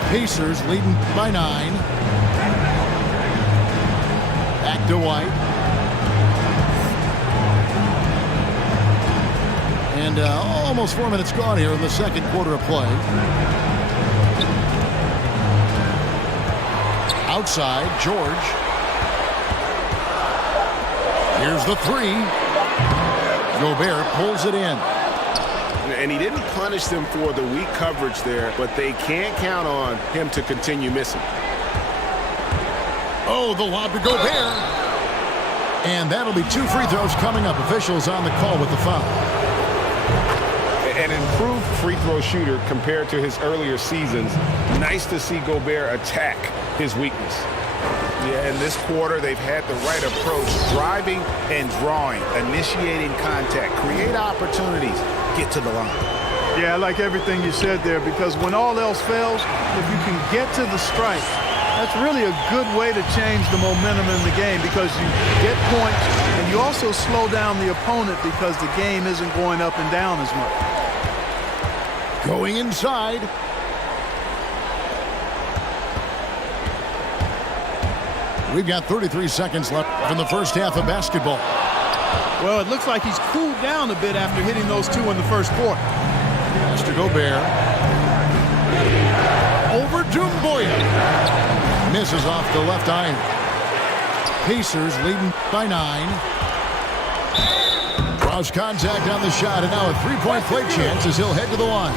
Pacers leading by 9. Back to White. And almost 4 minutes gone here in the second quarter of play. Outside, George. Here's the 3. Gobert pulls it in. And he didn't punish them for the weak coverage there, but they can't count on him to continue missing. Oh, the lob to Gobert. And that'll be 2 free throws coming up. Officials on the call with the foul. An improved free throw shooter compared to his earlier seasons. Nice to see Gobert attack his weakness. Yeah, in this quarter, they've had the right approach, driving and drawing, initiating contact, create opportunities, get to the line. Yeah, I like everything you said there, because when all else fails, if you can get to the strike, that's really a good way to change the momentum in the game, because you get points and you also slow down the opponent because the game isn't going up and down as much. Going inside. We've got 33 seconds left in the first half of basketball. Well, it looks like he's cooled down a bit after hitting those 2 in the first quarter. Mr. Gobert. Over Doumbouya. Misses off the left iron. Pacers leading by 9. Draws contact on the shot, and now a 3-point play chance as he'll head to the line.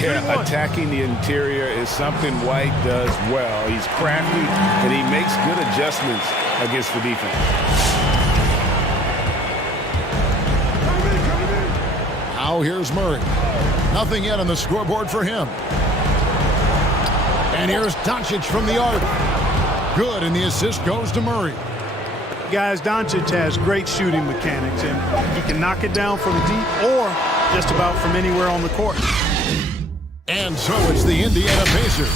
Yeah, attacking the interior is something White does well. He's crafty, and he makes good adjustments against the defense. Now here's Murray. Nothing yet on the scoreboard for him. And here's Doncic from the arc. Good, and the assist goes to Murray. Guys, Doncic has great shooting mechanics, and he can knock it down from deep or just about from anywhere on the court. And so it's the Indiana Pacers.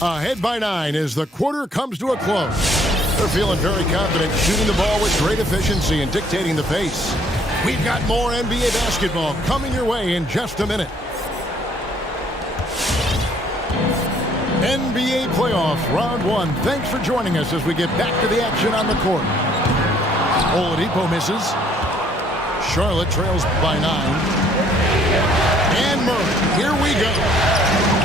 Ahead by 9 as the quarter comes to a close. They're feeling very confident, shooting the ball with great efficiency and dictating the pace. We've got more NBA basketball coming your way in just a minute. NBA playoffs, round 1. Thanks for joining us as we get back to the action on the court. Oladipo misses. Charlotte trails by 9. And Murray, here we go.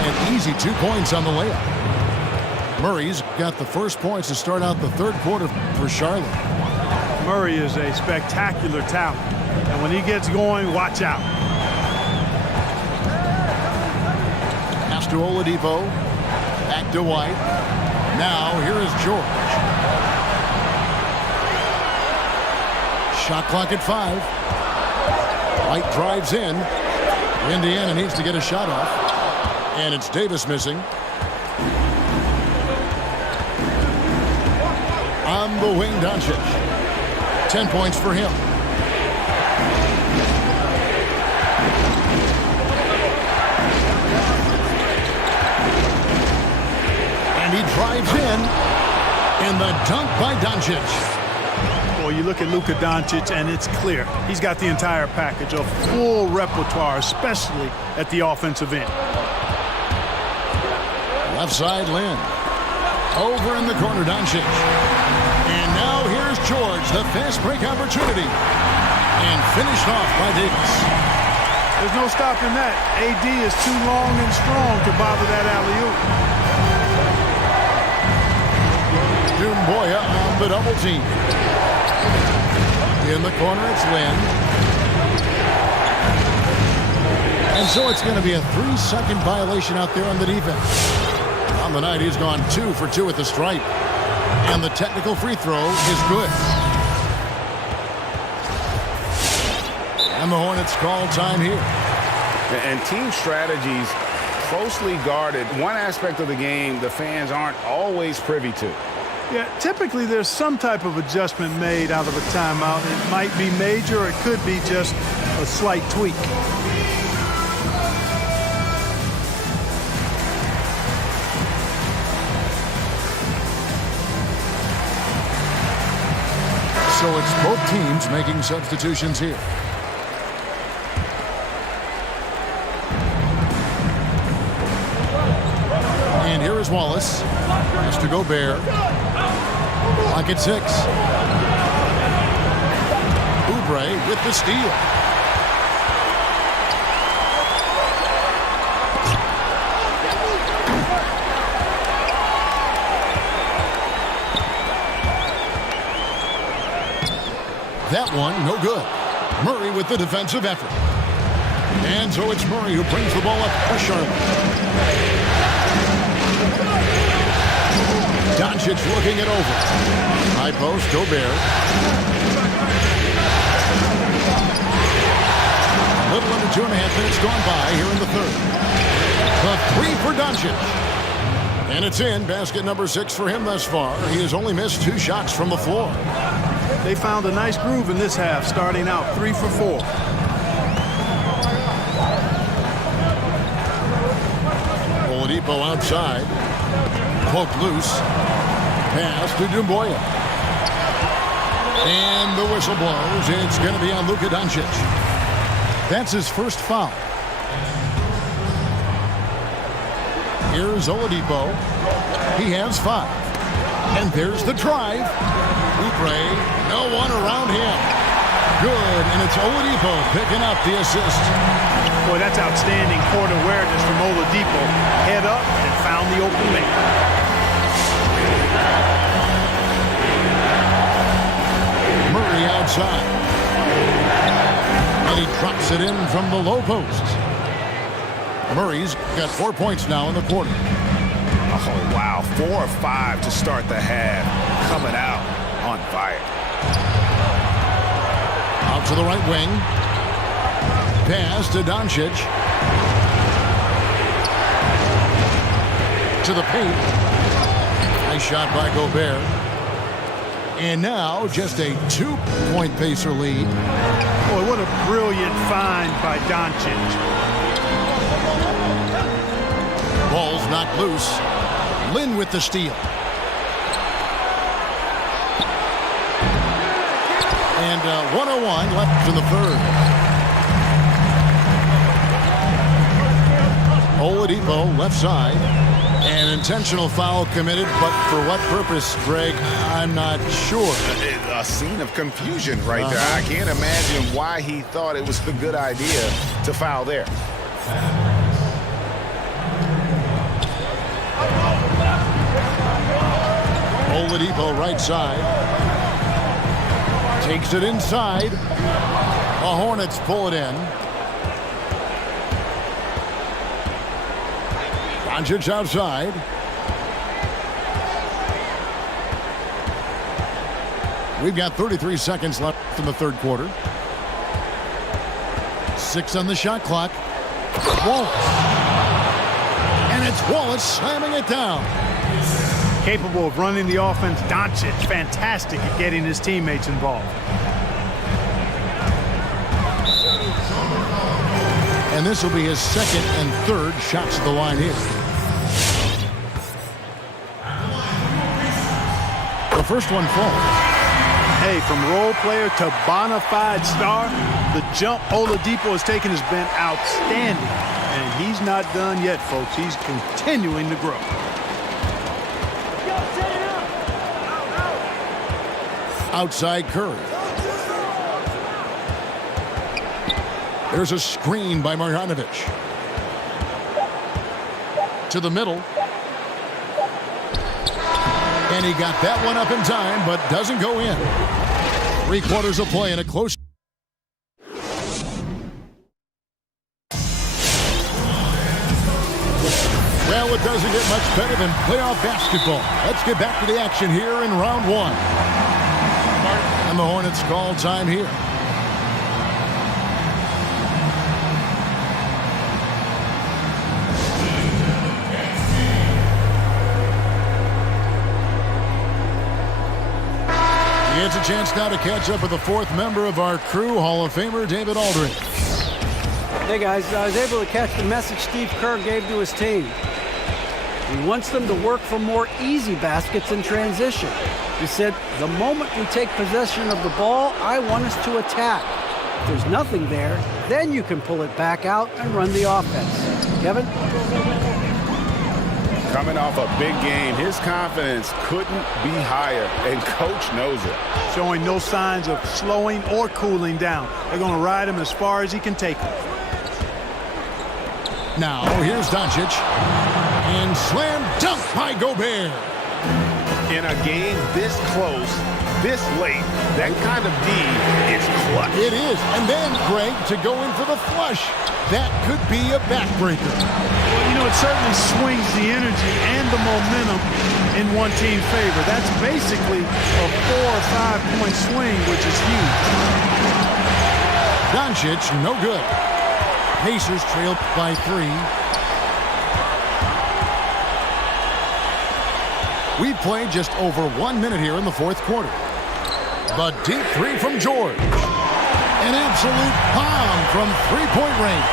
An easy 2 points on the layup. Murray's got the first points to start out the third quarter for Charlotte. Murray is a spectacular talent, and when he gets going, watch out. Pass to Oladipo. Back to White. Now here is George. Shot clock at 5. White drives in. Indiana needs to get a shot off. And it's Davis missing. On the wing, Doncic. 10 points for him. And he drives in. And the dunk by Doncic. Well, you look at Luka Doncic, and it's clear. He's got the entire package, a full repertoire, especially at the offensive end. Left side, Lynn. Over in the corner, Doncic. And now here's George, the fast break opportunity. And finished off by Davis. There's no stopping that. AD is too long and strong to bother that alley-oop. Dumboya on the double team. In the corner, it's Lynn. And so it's going to be a 3-second violation out there on the defense. On the night, he's gone 2 for 2 at the stripe. And the technical free throw is good. And the Hornets call time here. And team strategies closely guarded. One aspect of the game the fans aren't always privy to. Yeah, typically there's some type of adjustment made out of a timeout. It might be major, or it could be just a slight tweak. So it's both teams making substitutions here. And here is Wallace. Has to Gobert. Clock at 6. Oubre with the steal. That one, no good. Murray with the defensive effort. And so it's Murray who brings the ball up for Charlotte. Doncic looking it over. High post, Gobert. A little under 2.5 minutes gone by here in the third. The 3 for Doncic. And it's in. Basket number 6 for him thus far. He has only missed 2 shots from the floor. They found a nice groove in this half, starting out 3 for 4. Oladipo outside. Poked loose. Pass to Dumboya. And the whistle blows. It's going to be on Luka Doncic. That's his first foul. Here's Oladipo. He has 5. And there's the drive. Oubre, no one around him. Good, and it's Oladipo picking up the assist. Boy, that's outstanding court awareness from Oladipo. Head up and found the open man. Murray outside. And he drops it in from the low post. Murray's got 4 points now in the quarter. Oh, wow. 4 or 5 to start the half. Coming out on fire. Out to the right wing. Pass to Doncic. To the paint. Nice shot by Gobert. And now just a 2-point Pacer lead. Boy, what a brilliant find by Doncic. Ball's knocked loose. Lynn with the steal. And 1:01 left in the third. Oladipo left side. An intentional foul committed, but for what purpose, Greg, I'm not sure. A scene of confusion right there. I can't imagine why he thought it was a good idea to foul there. Oladipo right side. Takes it inside. The Hornets pull it in. Doncic outside. We've got 33 seconds left in the third quarter. 6 on the shot clock. Wallace. And it's Wallace slamming it down. Capable of running the offense. Doncic, fantastic at getting his teammates involved. And this will be his second and third shots at the line here. The first one falls. Hey, from role player to bona fide star, the jump Oladipo has taken has been outstanding. And he's not done yet, folks. He's continuing to grow. Outside Curry. There's a screen by Marjanovic. To the middle. And he got that one up in time, but doesn't go in. 3/4 of play in a close. Well, it doesn't get much better than playoff basketball. Let's get back to the action here in round one. And the Hornets call time here. He gets a chance now to catch up with the fourth member of our crew, Hall of Famer David Aldridge. Hey guys, I was able to catch the message Steve Kerr gave to his team. He wants them to work for more easy baskets in transition. He said, the moment we take possession of the ball, I want us to attack. If there's nothing there, then you can pull it back out and run the offense. Kevin? Coming off a big game, his confidence couldn't be higher, and Coach knows it. Showing no signs of slowing or cooling down. They're going to ride him as far as he can take him. Now, here's Doncic. And slam dunk by Gobert. In a game this close, this late, that kind of D is clutch. It is. And then, Greg, to go in for the flush. That could be a backbreaker. Well, you know, it certainly swings the energy and the momentum in one team's favor. That's basically a 4 or 5 point swing, which is huge. Doncic, no good. Pacers trail by 3. We've played just over 1 minute here in the fourth quarter. The deep 3 from George. An absolute bomb from three-point range.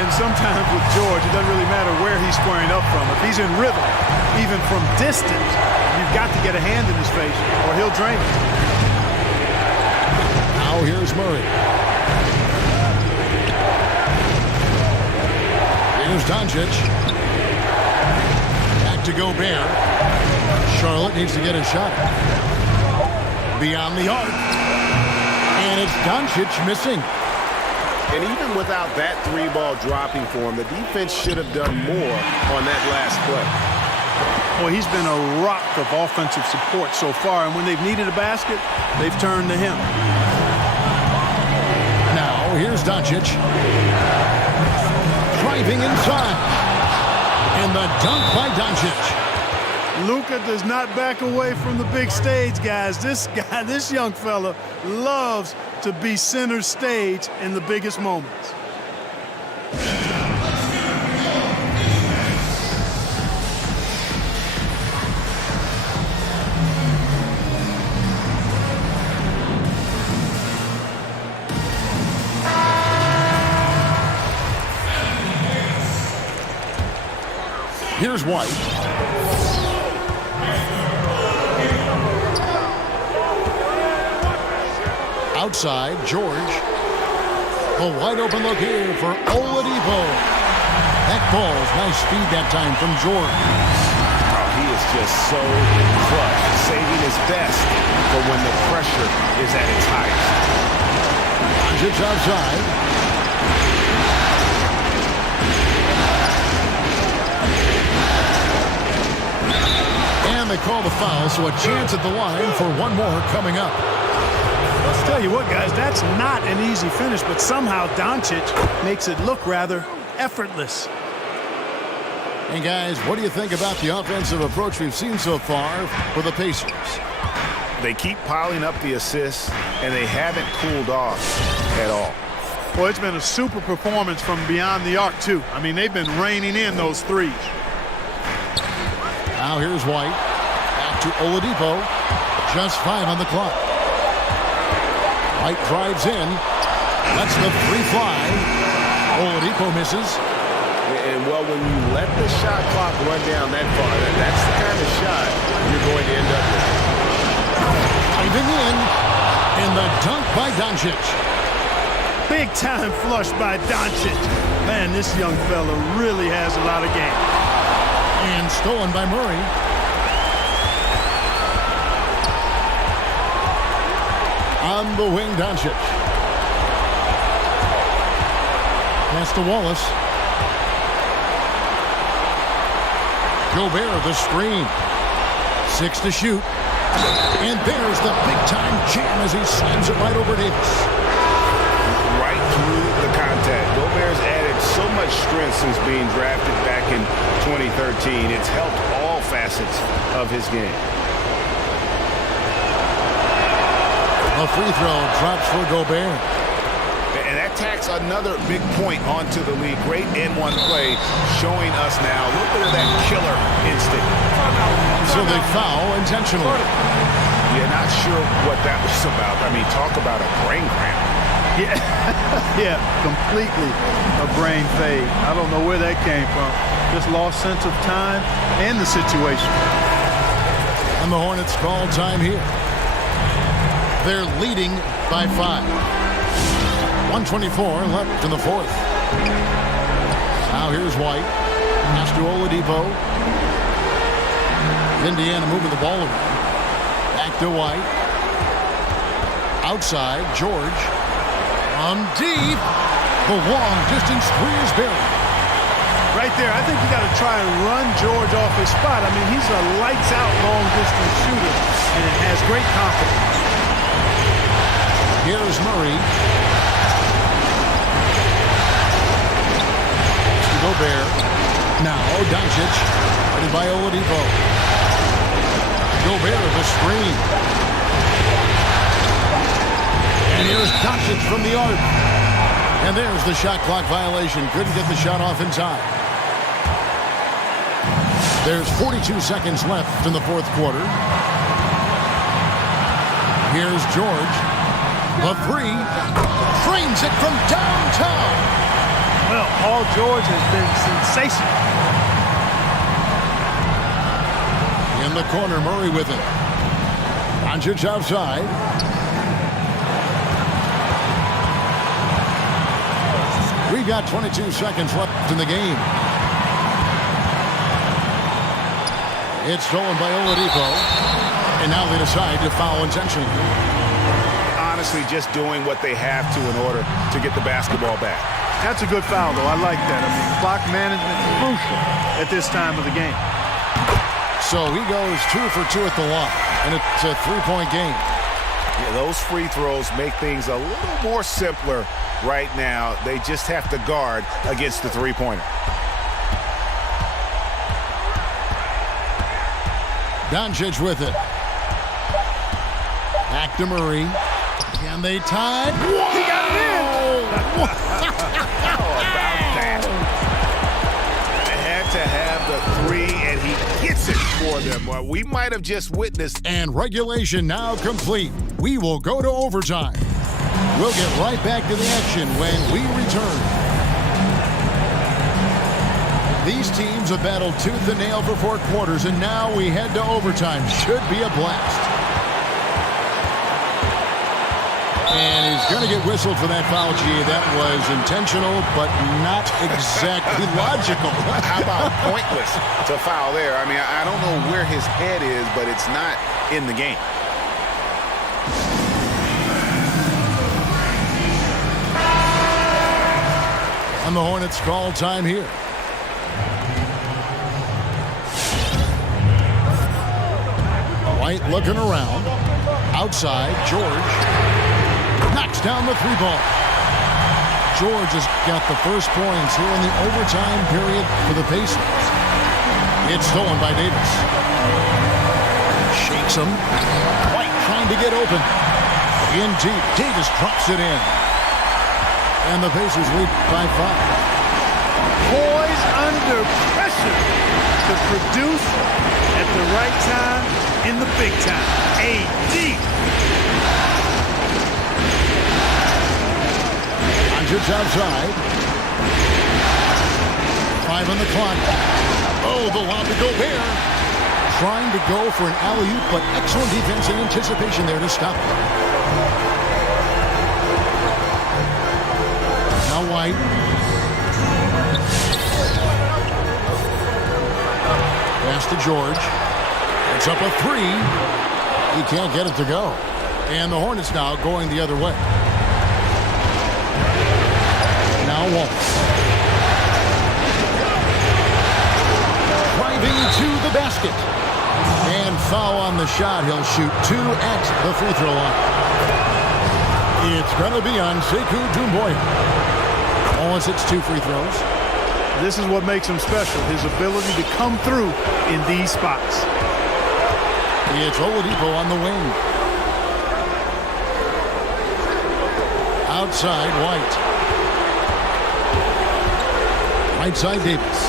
And sometimes with George, it doesn't really matter where he's squaring up from. If he's in rhythm, even from distance, you've got to get a hand in his face or he'll drain it. Now here's Murray. Here's Doncic. Back to Gobert. Charlotte needs to get a shot. Beyond the arc. And it's Doncic missing. And even without that 3-ball dropping for him, the defense should have done more on that last play. Well, he's been a rock of offensive support so far, and when they've needed a basket, they've turned to him. Now, here's Doncic. Driving inside. And the dunk by Doncic. Luka does not back away from the big stage, guys. This young fella loves to be center stage in the biggest moments. Here's White. Outside, George. A wide open look here for Oladipo. That ball's nice speed that time from George. Oh, he is just so clutch, saving his best for when the pressure is at its highest. Zips outside. And they call the foul, so a chance at the line for one more coming up. Let's tell you what, guys, that's not an easy finish, but somehow Doncic makes it look rather effortless. And guys, what do you think about the offensive approach we've seen so far for the Pacers? They keep piling up the assists, and they haven't cooled off at all. Well, it's been a super performance from beyond the arc, too. I mean, they've been raining in those threes. Now here's White. Back to Oladipo. Just 5 on the clock. White drives in. Lets the 3 fly. Oladipo misses. And, well, when you let the shot clock run down that far, that's the kind of shot you're going to end up with. Diving in. And the dunk by Doncic. Big time flush by Doncic. Man, this young fella really has a lot of game. And stolen by Murray. On the wing, Doncic. Pass to Wallace. Gobert, the screen. 6 to shoot. And there's the big-time jam as he slams it right over Davis. Right through the contact. Gobert's added so much strength since being drafted back in 2013. It's helped all facets of his game. A free throw drops for Gobert. And that tacks another big point onto the league. Great N1 play showing us now a little bit of that killer instinct. So they foul intentionally. Yeah, not sure what that was about. I mean, talk about a brain cramp. Yeah, completely a brain fade. I don't know where that came from. Just lost sense of time and the situation. And the Hornets call time here. They're leading by 5. 1:24 left in the fourth. Now here's White. Pass to Oladipo. Indiana moving the ball around. Back to White. Outside, George. On deep. The long distance three is buried. Right there, I think you got to try and run George off his spot. I mean, he's a lights out long distance shooter and it has great confidence. Here's Murray. Gobert. Now Doncic. Headed by Oladipo. Gobert the screen. And here's Doncic from the arc. And there's the shot clock violation. Couldn't get the shot off in time. There's 42 seconds left in the fourth quarter. Here's George. The three. Frames it from downtown. Well, Paul George has been sensational. In the corner, Murray with it. Doncic outside. We got 22 seconds left in the game. It's stolen by Oladipo. And now they decide to foul intentionally. Honestly, just doing what they have to in order to get the basketball back. That's a good foul, though. I like that. I mean, clock management is crucial at this time of the game. So he goes 2 for 2 at the line, and it's a three-point game. Yeah, those free throws make things a little more simpler right now. They just have to guard against the three-pointer. Doncic with it. Back to Murray. Can they tie? He got it in! To have the three, and he gets it for them. Well, we might have just witnessed. And regulation now complete. We will go to overtime. We'll get right back to the action when we return. These teams have battled tooth and nail for 4 quarters, and now we head to overtime. Should be a blast. And he's going to get whistled for that foul, G. That was intentional, but not exactly logical. How about pointless to foul there? I mean, I don't know where his head is, but it's not in the game. And the Hornets call time here. White looking around. Outside, George. Knocks down the three ball. George has got the first points here in the overtime period for the Pacers. It's stolen by Davis. Shakes him. White trying to get open. In deep. Davis drops it in. And the Pacers lead by 5. Poised under pressure to produce at the right time in the big time. AD. Doncic outside. 5 on the clock. Oh, the lob to Gobert. Trying to go for an alley-oop, but excellent defense and anticipation there to stop it. Now White. Pass to George. It's up a 3. He can't get it to go. And the Hornets now going the other way. Now Wallace. driving to the basket. And foul on the shot. He'll shoot 2 at the free throw line. It's going to be on Sekou Doumbouya. Owens hits 2 free throws. This is what makes him special, his ability to come through in these spots. It's Oladipo on the wing. Outside, White. Right side, Davis.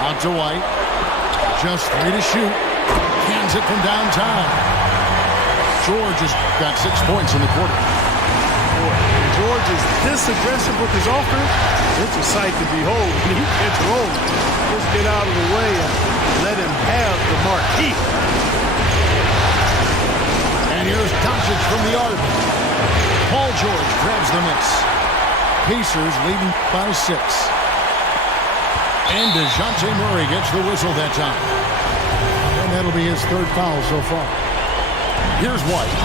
Out to White. Just 3 to shoot. Cans it from downtown. George has got 6 points in the quarter. Boy, George is this aggressive with his offense. It's a sight to behold. He gets rolling. Just get out of the way and let him have the marquee. And here's Doncic from the arc. Paul George grabs the miss. Pacers leading by 6. And DeJounte Murray gets the whistle that time. And that'll be his 3rd foul so far. Here's White.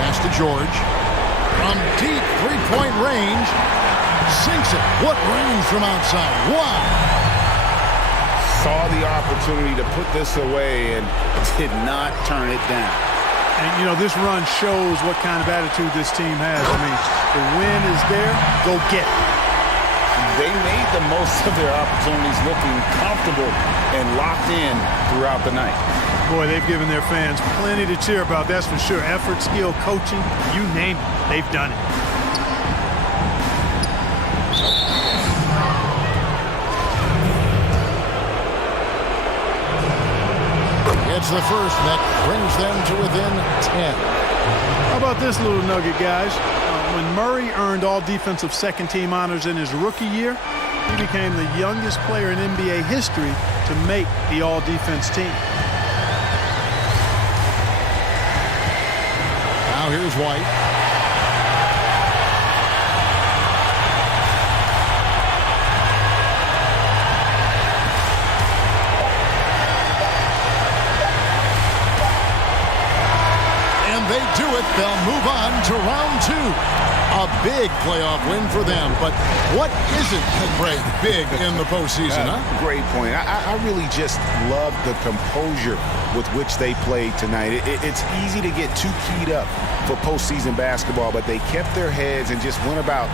Pass to George. From deep 3-point range. Sinks it. What range from outside. Wow. Saw the opportunity to put this away and did not turn it down. And, you know, this run shows what kind of attitude this team has. I mean, the win is there. Go get it. They made the most of their opportunities, looking comfortable and locked in throughout the night. Boy, they've given their fans plenty to cheer about, that's for sure. Effort, skill, coaching, you name it, they've done it. It's the first that brings them to within 10. How about this little nugget, guys? When Murray earned all defensive second-team honors in his rookie year, he became the youngest player in NBA history to make the all-defense team. Now here's White. They do it. They'll move on to round 2. A big playoff win for them. But what isn't Greg big in the postseason, huh? Great point. I really just love the composure with which they played tonight. It's easy to get too keyed up for postseason basketball, but they kept their heads and just went about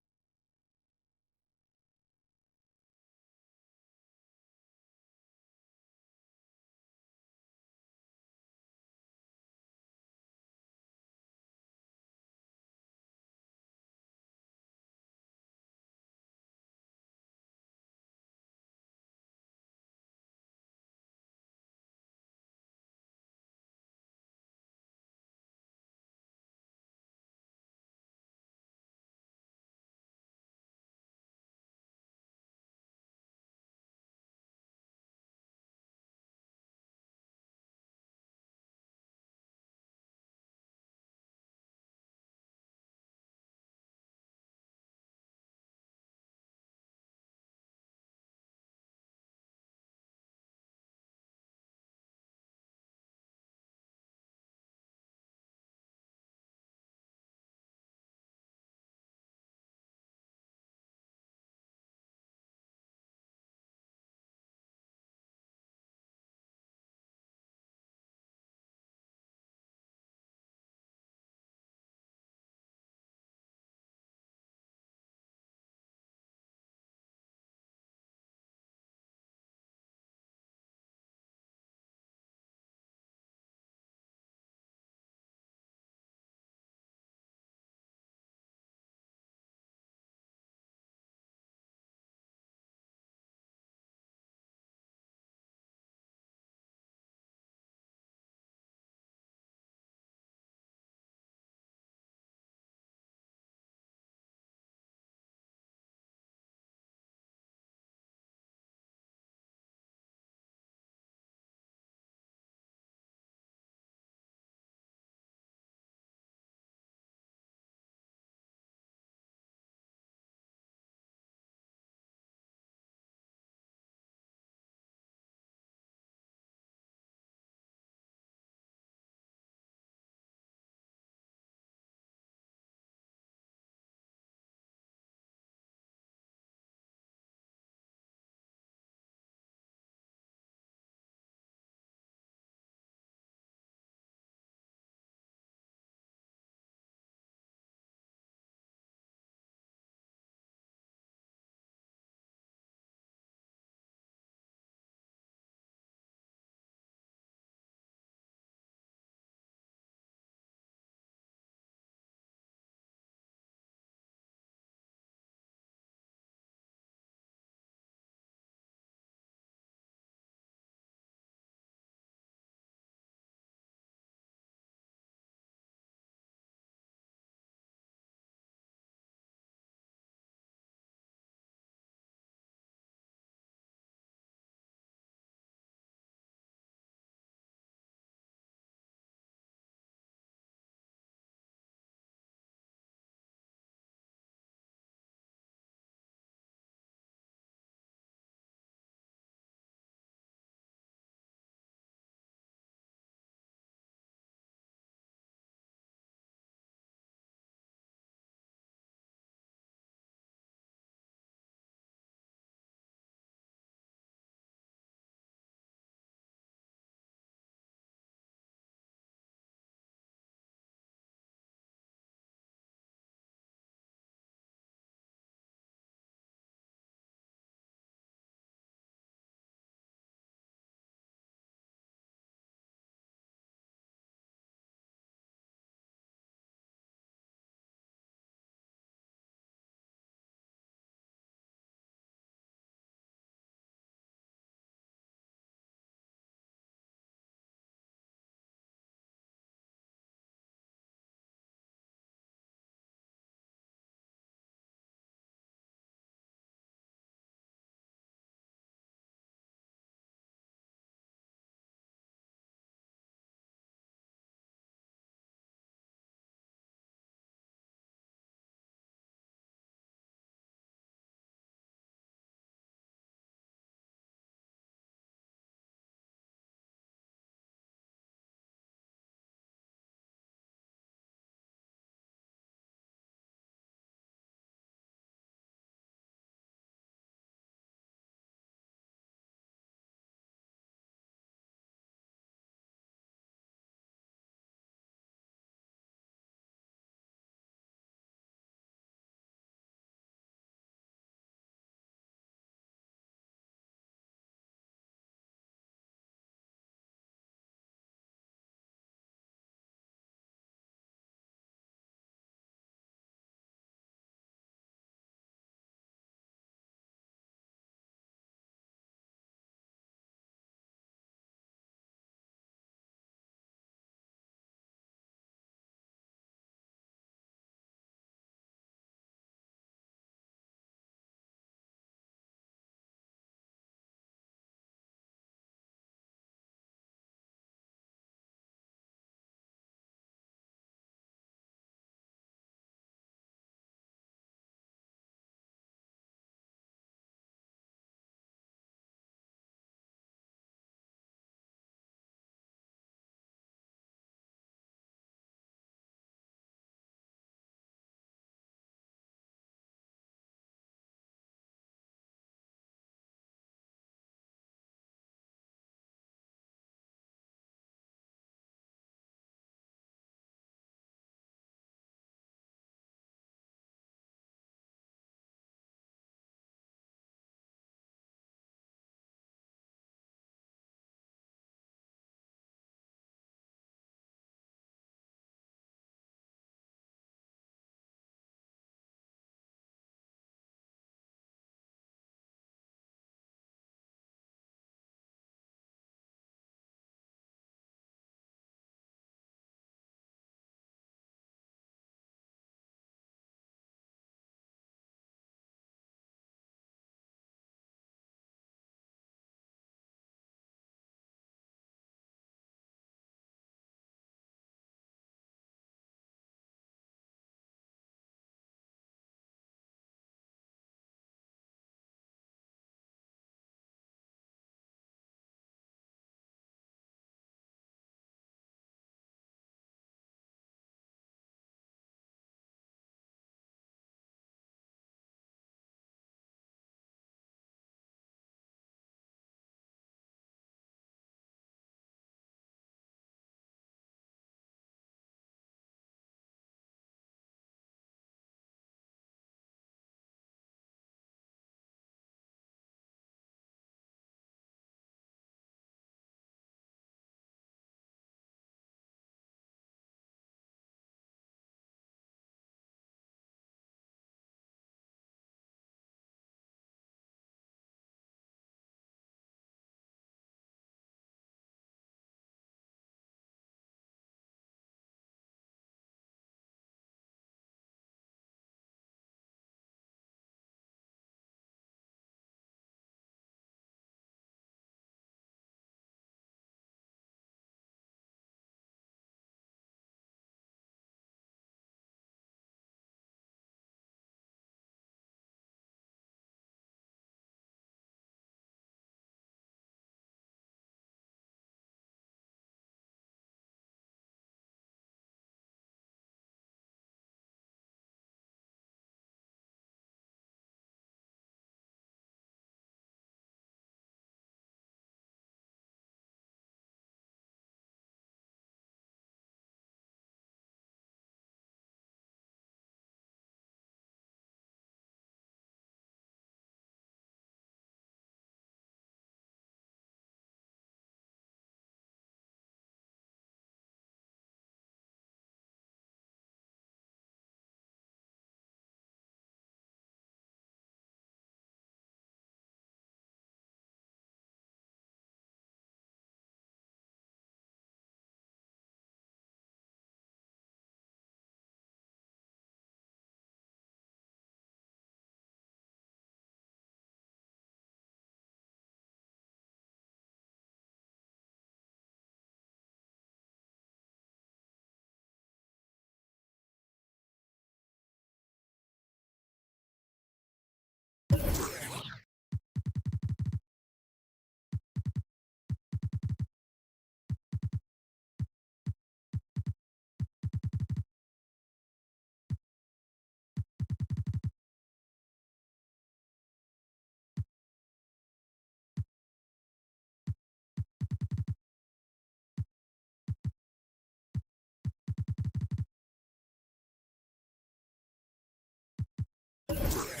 it.